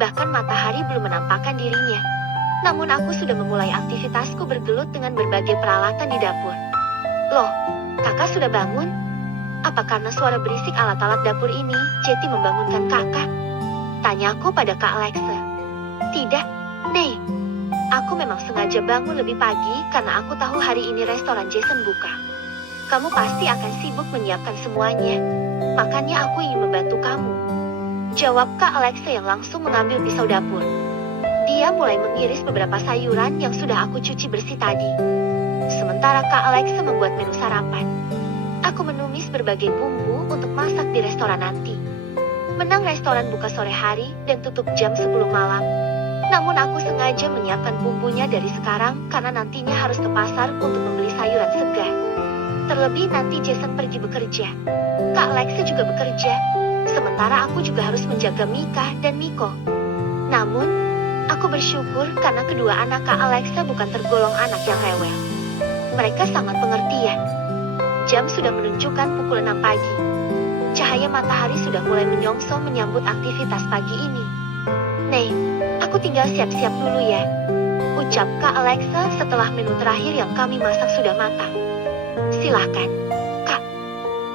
Bahkan matahari belum menampakkan dirinya. Namun aku sudah memulai aktivitasku bergelut dengan berbagai peralatan di dapur. Loh, kakak sudah bangun? Apa karena suara berisik alat-alat dapur ini, Jetty membangunkan kakak? Tanyaku pada Kak Alexa. Tidak, Nih. Aku memang sengaja bangun lebih pagi karena aku tahu hari ini restoran Jason buka. Kamu pasti akan sibuk menyiapkan semuanya. Makanya aku ingin membantu kamu. Jawab Kak Alexa yang langsung mengambil pisau dapur. Dia mulai mengiris beberapa sayuran yang sudah aku cuci bersih tadi. Sementara Kak Alexa membuat menu sarapan. Aku menumis berbagai bumbu untuk masak di restoran nanti. Menang restoran buka sore hari dan tutup jam 10 malam. Namun aku sengaja menyiapkan bumbunya dari sekarang karena nantinya harus ke pasar untuk membeli sayuran segar. Terlebih nanti Jason pergi bekerja. Kak Alexa juga bekerja. Sementara aku juga harus menjaga Mika dan Miko. Namun, aku bersyukur karena kedua anak Kak Alexa bukan tergolong anak yang rewel. Mereka sangat pengertian. Jam sudah menunjukkan pukul 6 pagi. Cahaya matahari sudah mulai menyongsong menyambut aktivitas pagi ini. Nih, aku tinggal siap-siap dulu ya. Ucap Kak Alexa setelah menu terakhir yang kami masak sudah matang. Silahkan, Kak.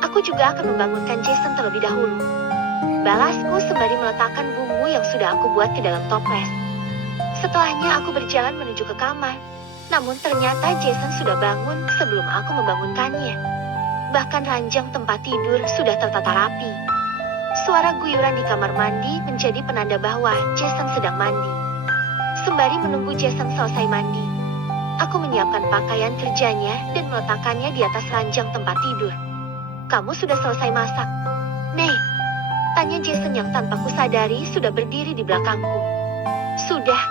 Aku juga akan membangunkan Jason terlebih dahulu. Balasku sembari meletakkan bumbu yang sudah aku buat ke dalam toples. Setelahnya aku berjalan menuju ke kamar. Namun ternyata Jason sudah bangun sebelum aku membangunkannya. Bahkan ranjang tempat tidur sudah tertata rapi. Suara guyuran di kamar mandi menjadi penanda bahwa Jason sedang mandi. Sembari menunggu Jason selesai mandi, aku menyiapkan pakaian kerjanya dan meletakkannya di atas ranjang tempat tidur. Kamu sudah selesai masak? Nih, tanya Jason yang tanpa kusadari sudah berdiri di belakangku. Sudah.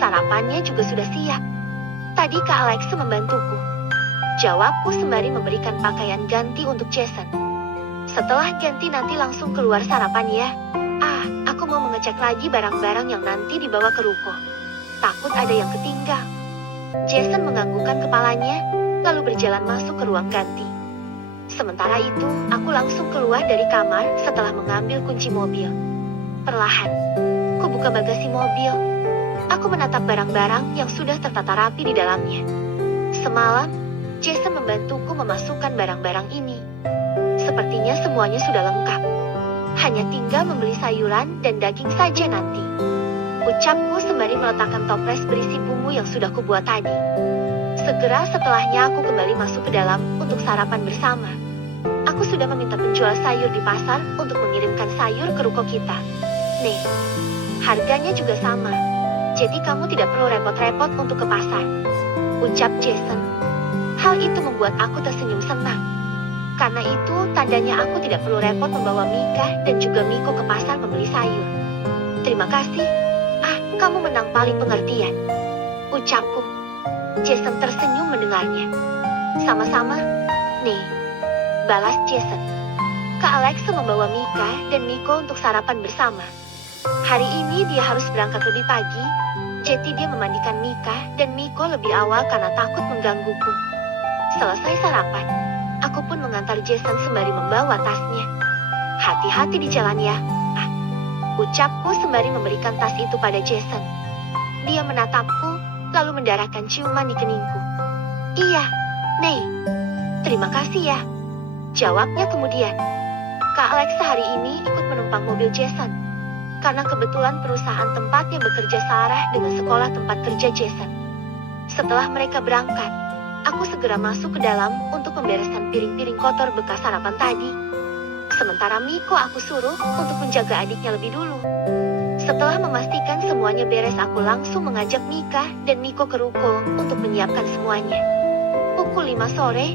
Sarapannya juga sudah siap. Tadi Kak Alexa membantuku. Jawabku sembari memberikan pakaian ganti untuk Jason. Setelah ganti nanti langsung keluar sarapan ya. Aku mau mengecek lagi barang-barang yang nanti dibawa ke ruko. Takut ada yang ketinggal. Jason menganggukkan kepalanya, lalu berjalan masuk ke ruang ganti. Sementara itu, aku langsung keluar dari kamar setelah mengambil kunci mobil. Perlahan, ku buka bagasi mobil. Aku menatap barang-barang yang sudah tertata rapi di dalamnya. Semalam, Jason membantuku memasukkan barang-barang ini. Sepertinya semuanya sudah lengkap. Hanya tinggal membeli sayuran dan daging saja nanti. Ucapku sembari meletakkan toples berisi bumbu yang sudah kubuat tadi. Segera setelahnya aku kembali masuk ke dalam untuk sarapan bersama. Aku sudah meminta penjual sayur di pasar untuk mengirimkan sayur ke ruko kita. Nih, harganya juga sama. Jadi kamu tidak perlu repot-repot untuk ke pasar. Ucap Jason. Hal itu membuat aku tersenyum senang. Karena itu tandanya aku tidak perlu repot membawa Mika dan juga Miko ke pasar membeli sayur. Terima kasih. Kamu menang paling pengertian. Ucapku. Jason tersenyum mendengarnya. Sama-sama. Nih. Balas Jason. Kak Alexa membawa Mika dan Miko untuk sarapan bersama. Hari ini dia harus berangkat lebih pagi. Jadi dia memandikan Mika dan Miko lebih awal karena takut menggangguku. Selesai sarapan, aku pun mengantar Jason sembari membawa tasnya. Hati-hati di jalan ya. Ucapku sembari memberikan tas itu pada Jason. Dia menatapku, lalu mendarahkan ciuman di keningku. Iya, Nih. Terima kasih ya. Jawabnya kemudian. Kak Alexa hari ini ikut menumpang mobil Jason. Karena kebetulan perusahaan tempatnya bekerja searah dengan sekolah tempat kerja Jason. Setelah mereka berangkat, aku segera masuk ke dalam untuk membereskan piring-piring kotor bekas sarapan tadi. Sementara Miko aku suruh untuk menjaga adiknya lebih dulu. Setelah memastikan semuanya beres, aku langsung mengajak Mika dan Miko ke ruko untuk menyiapkan semuanya. Pukul 5 sore,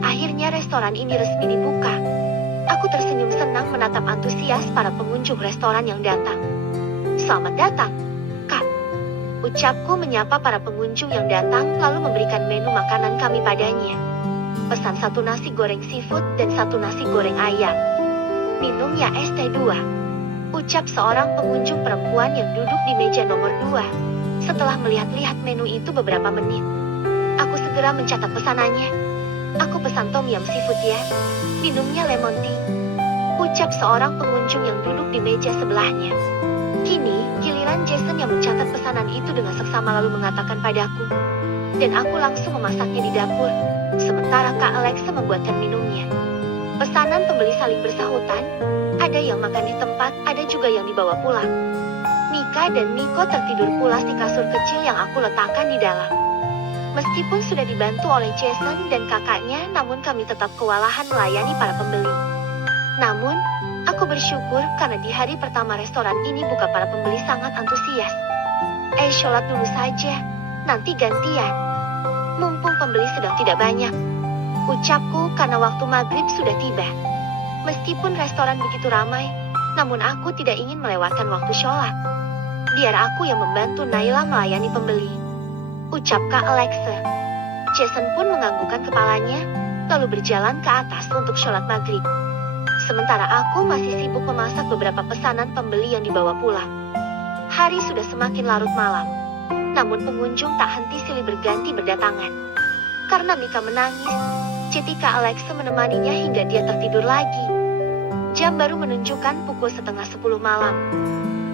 akhirnya restoran ini resmi dibuka. Aku tersenyum senang menatap antusias para pengunjung restoran yang datang. Selamat datang, Kak. Ucapku menyapa para pengunjung yang datang lalu memberikan menu makanan kami padanya. Pesan 1 nasi goreng seafood dan 1 nasi goreng ayam. Minumnya es teh 2. Ucap seorang pengunjung perempuan yang duduk di meja nomor 2. Setelah melihat-lihat menu itu beberapa menit, aku segera mencatat pesanannya. Aku pesan tom yum seafood ya. Minumnya lemon tea. Ucap seorang pengunjung yang duduk di meja sebelahnya. Kini, giliran Jason yang mencatat pesanan itu dengan seksama lalu mengatakan padaku. Dan aku langsung memasaknya di dapur. Sementara Kak Alexa membuatkan minumnya. Pesanan pembeli saling bersahutan. Ada yang makan di tempat, ada juga yang dibawa pulang. Mika dan Miko tertidur pulas di kasur kecil yang aku letakkan di dalam. Meskipun sudah dibantu oleh Jason dan kakaknya, namun kami tetap kewalahan melayani para pembeli. Namun, aku bersyukur karena di hari pertama restoran ini buka, para pembeli sangat antusias. Sholat dulu saja, nanti gantian. Mumpung pembeli sedang tidak banyak. Ucapku karena waktu maghrib sudah tiba. Meskipun restoran begitu ramai, namun aku tidak ingin melewatkan waktu sholat. Biar aku yang membantu Naila melayani pembeli. Ucap Kak Alexa. Jason pun menganggukkan kepalanya, lalu berjalan ke atas untuk sholat maghrib. Sementara aku masih sibuk memasak beberapa pesanan pembeli yang dibawa pulang. Hari sudah semakin larut malam. Namun pengunjung tak henti silih berganti berdatangan. Karena Mika menangis, jadi Kak Alexa menemaninya hingga dia tertidur lagi. Jam baru menunjukkan pukul 9:30 malam.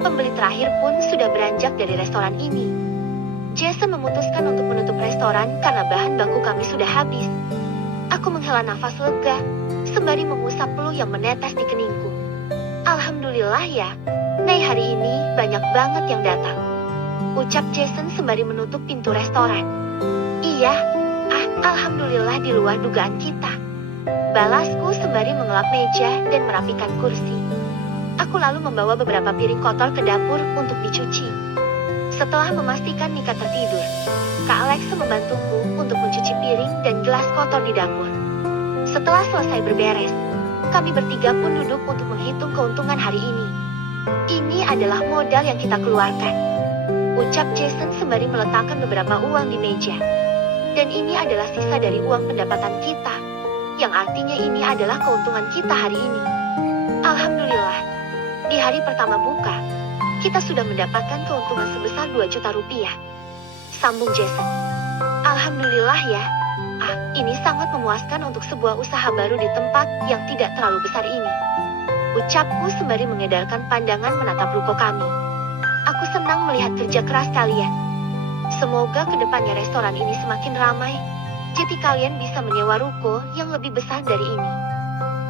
Pembeli terakhir pun sudah beranjak dari restoran ini. Jason memutuskan untuk menutup restoran karena bahan baku kami sudah habis. Aku menghela nafas lega, sembari mengusap peluh yang menetes di keningku. Alhamdulillah ya, Nay, hari ini banyak banget yang datang. Ucap Jason sembari menutup pintu restoran. Iya, alhamdulillah di luar dugaan kita. Balasku sembari mengelap meja dan merapikan kursi. Aku lalu membawa beberapa piring kotor ke dapur untuk dicuci. Setelah memastikan Mika tertidur, Kak Alexa membantuku untuk mencuci piring dan gelas kotor di dapur. Setelah selesai berberes, kami bertiga pun duduk untuk menghitung keuntungan hari ini. Ini adalah modal yang kita keluarkan. Ucap Jason sembari meletakkan beberapa uang di meja. Dan ini adalah sisa dari uang pendapatan kita, yang artinya ini adalah keuntungan kita hari ini. Alhamdulillah, di hari pertama buka, kita sudah mendapatkan keuntungan sebesar 2 juta rupiah. Sambung Jason. Alhamdulillah ya. Ini sangat memuaskan untuk sebuah usaha baru di tempat yang tidak terlalu besar ini. Ucapku sembari mengedarkan pandangan menatap ruko kami. Aku senang melihat kerja keras kalian. Semoga kedepannya restoran ini semakin ramai, jadi kalian bisa menyewa ruko yang lebih besar dari ini.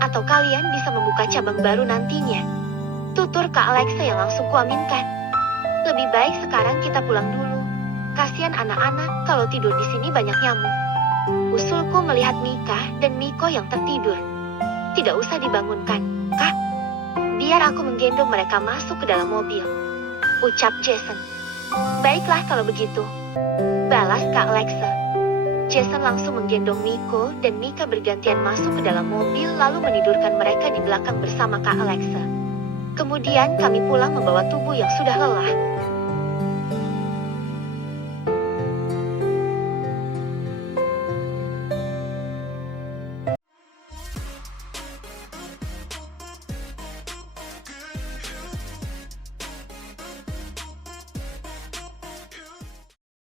Atau kalian bisa membuka cabang baru nantinya. Tutur Kak Alexa yang langsung kuaminkan. Lebih baik sekarang kita pulang dulu. Kasihan anak-anak kalau tidur di sini banyak nyamuk. Usulku melihat Mika dan Miko yang tertidur. Tidak usah dibangunkan, Kak. Biar aku menggendong mereka masuk ke dalam mobil. Ucap Jason. Baiklah kalau begitu. Balas Kak Alexa. Jason langsung menggendong Miko dan Mika bergantian masuk ke dalam mobil lalu menidurkan mereka di belakang bersama Kak Alexa. Kemudian kami pulang membawa tubuh yang sudah lelah.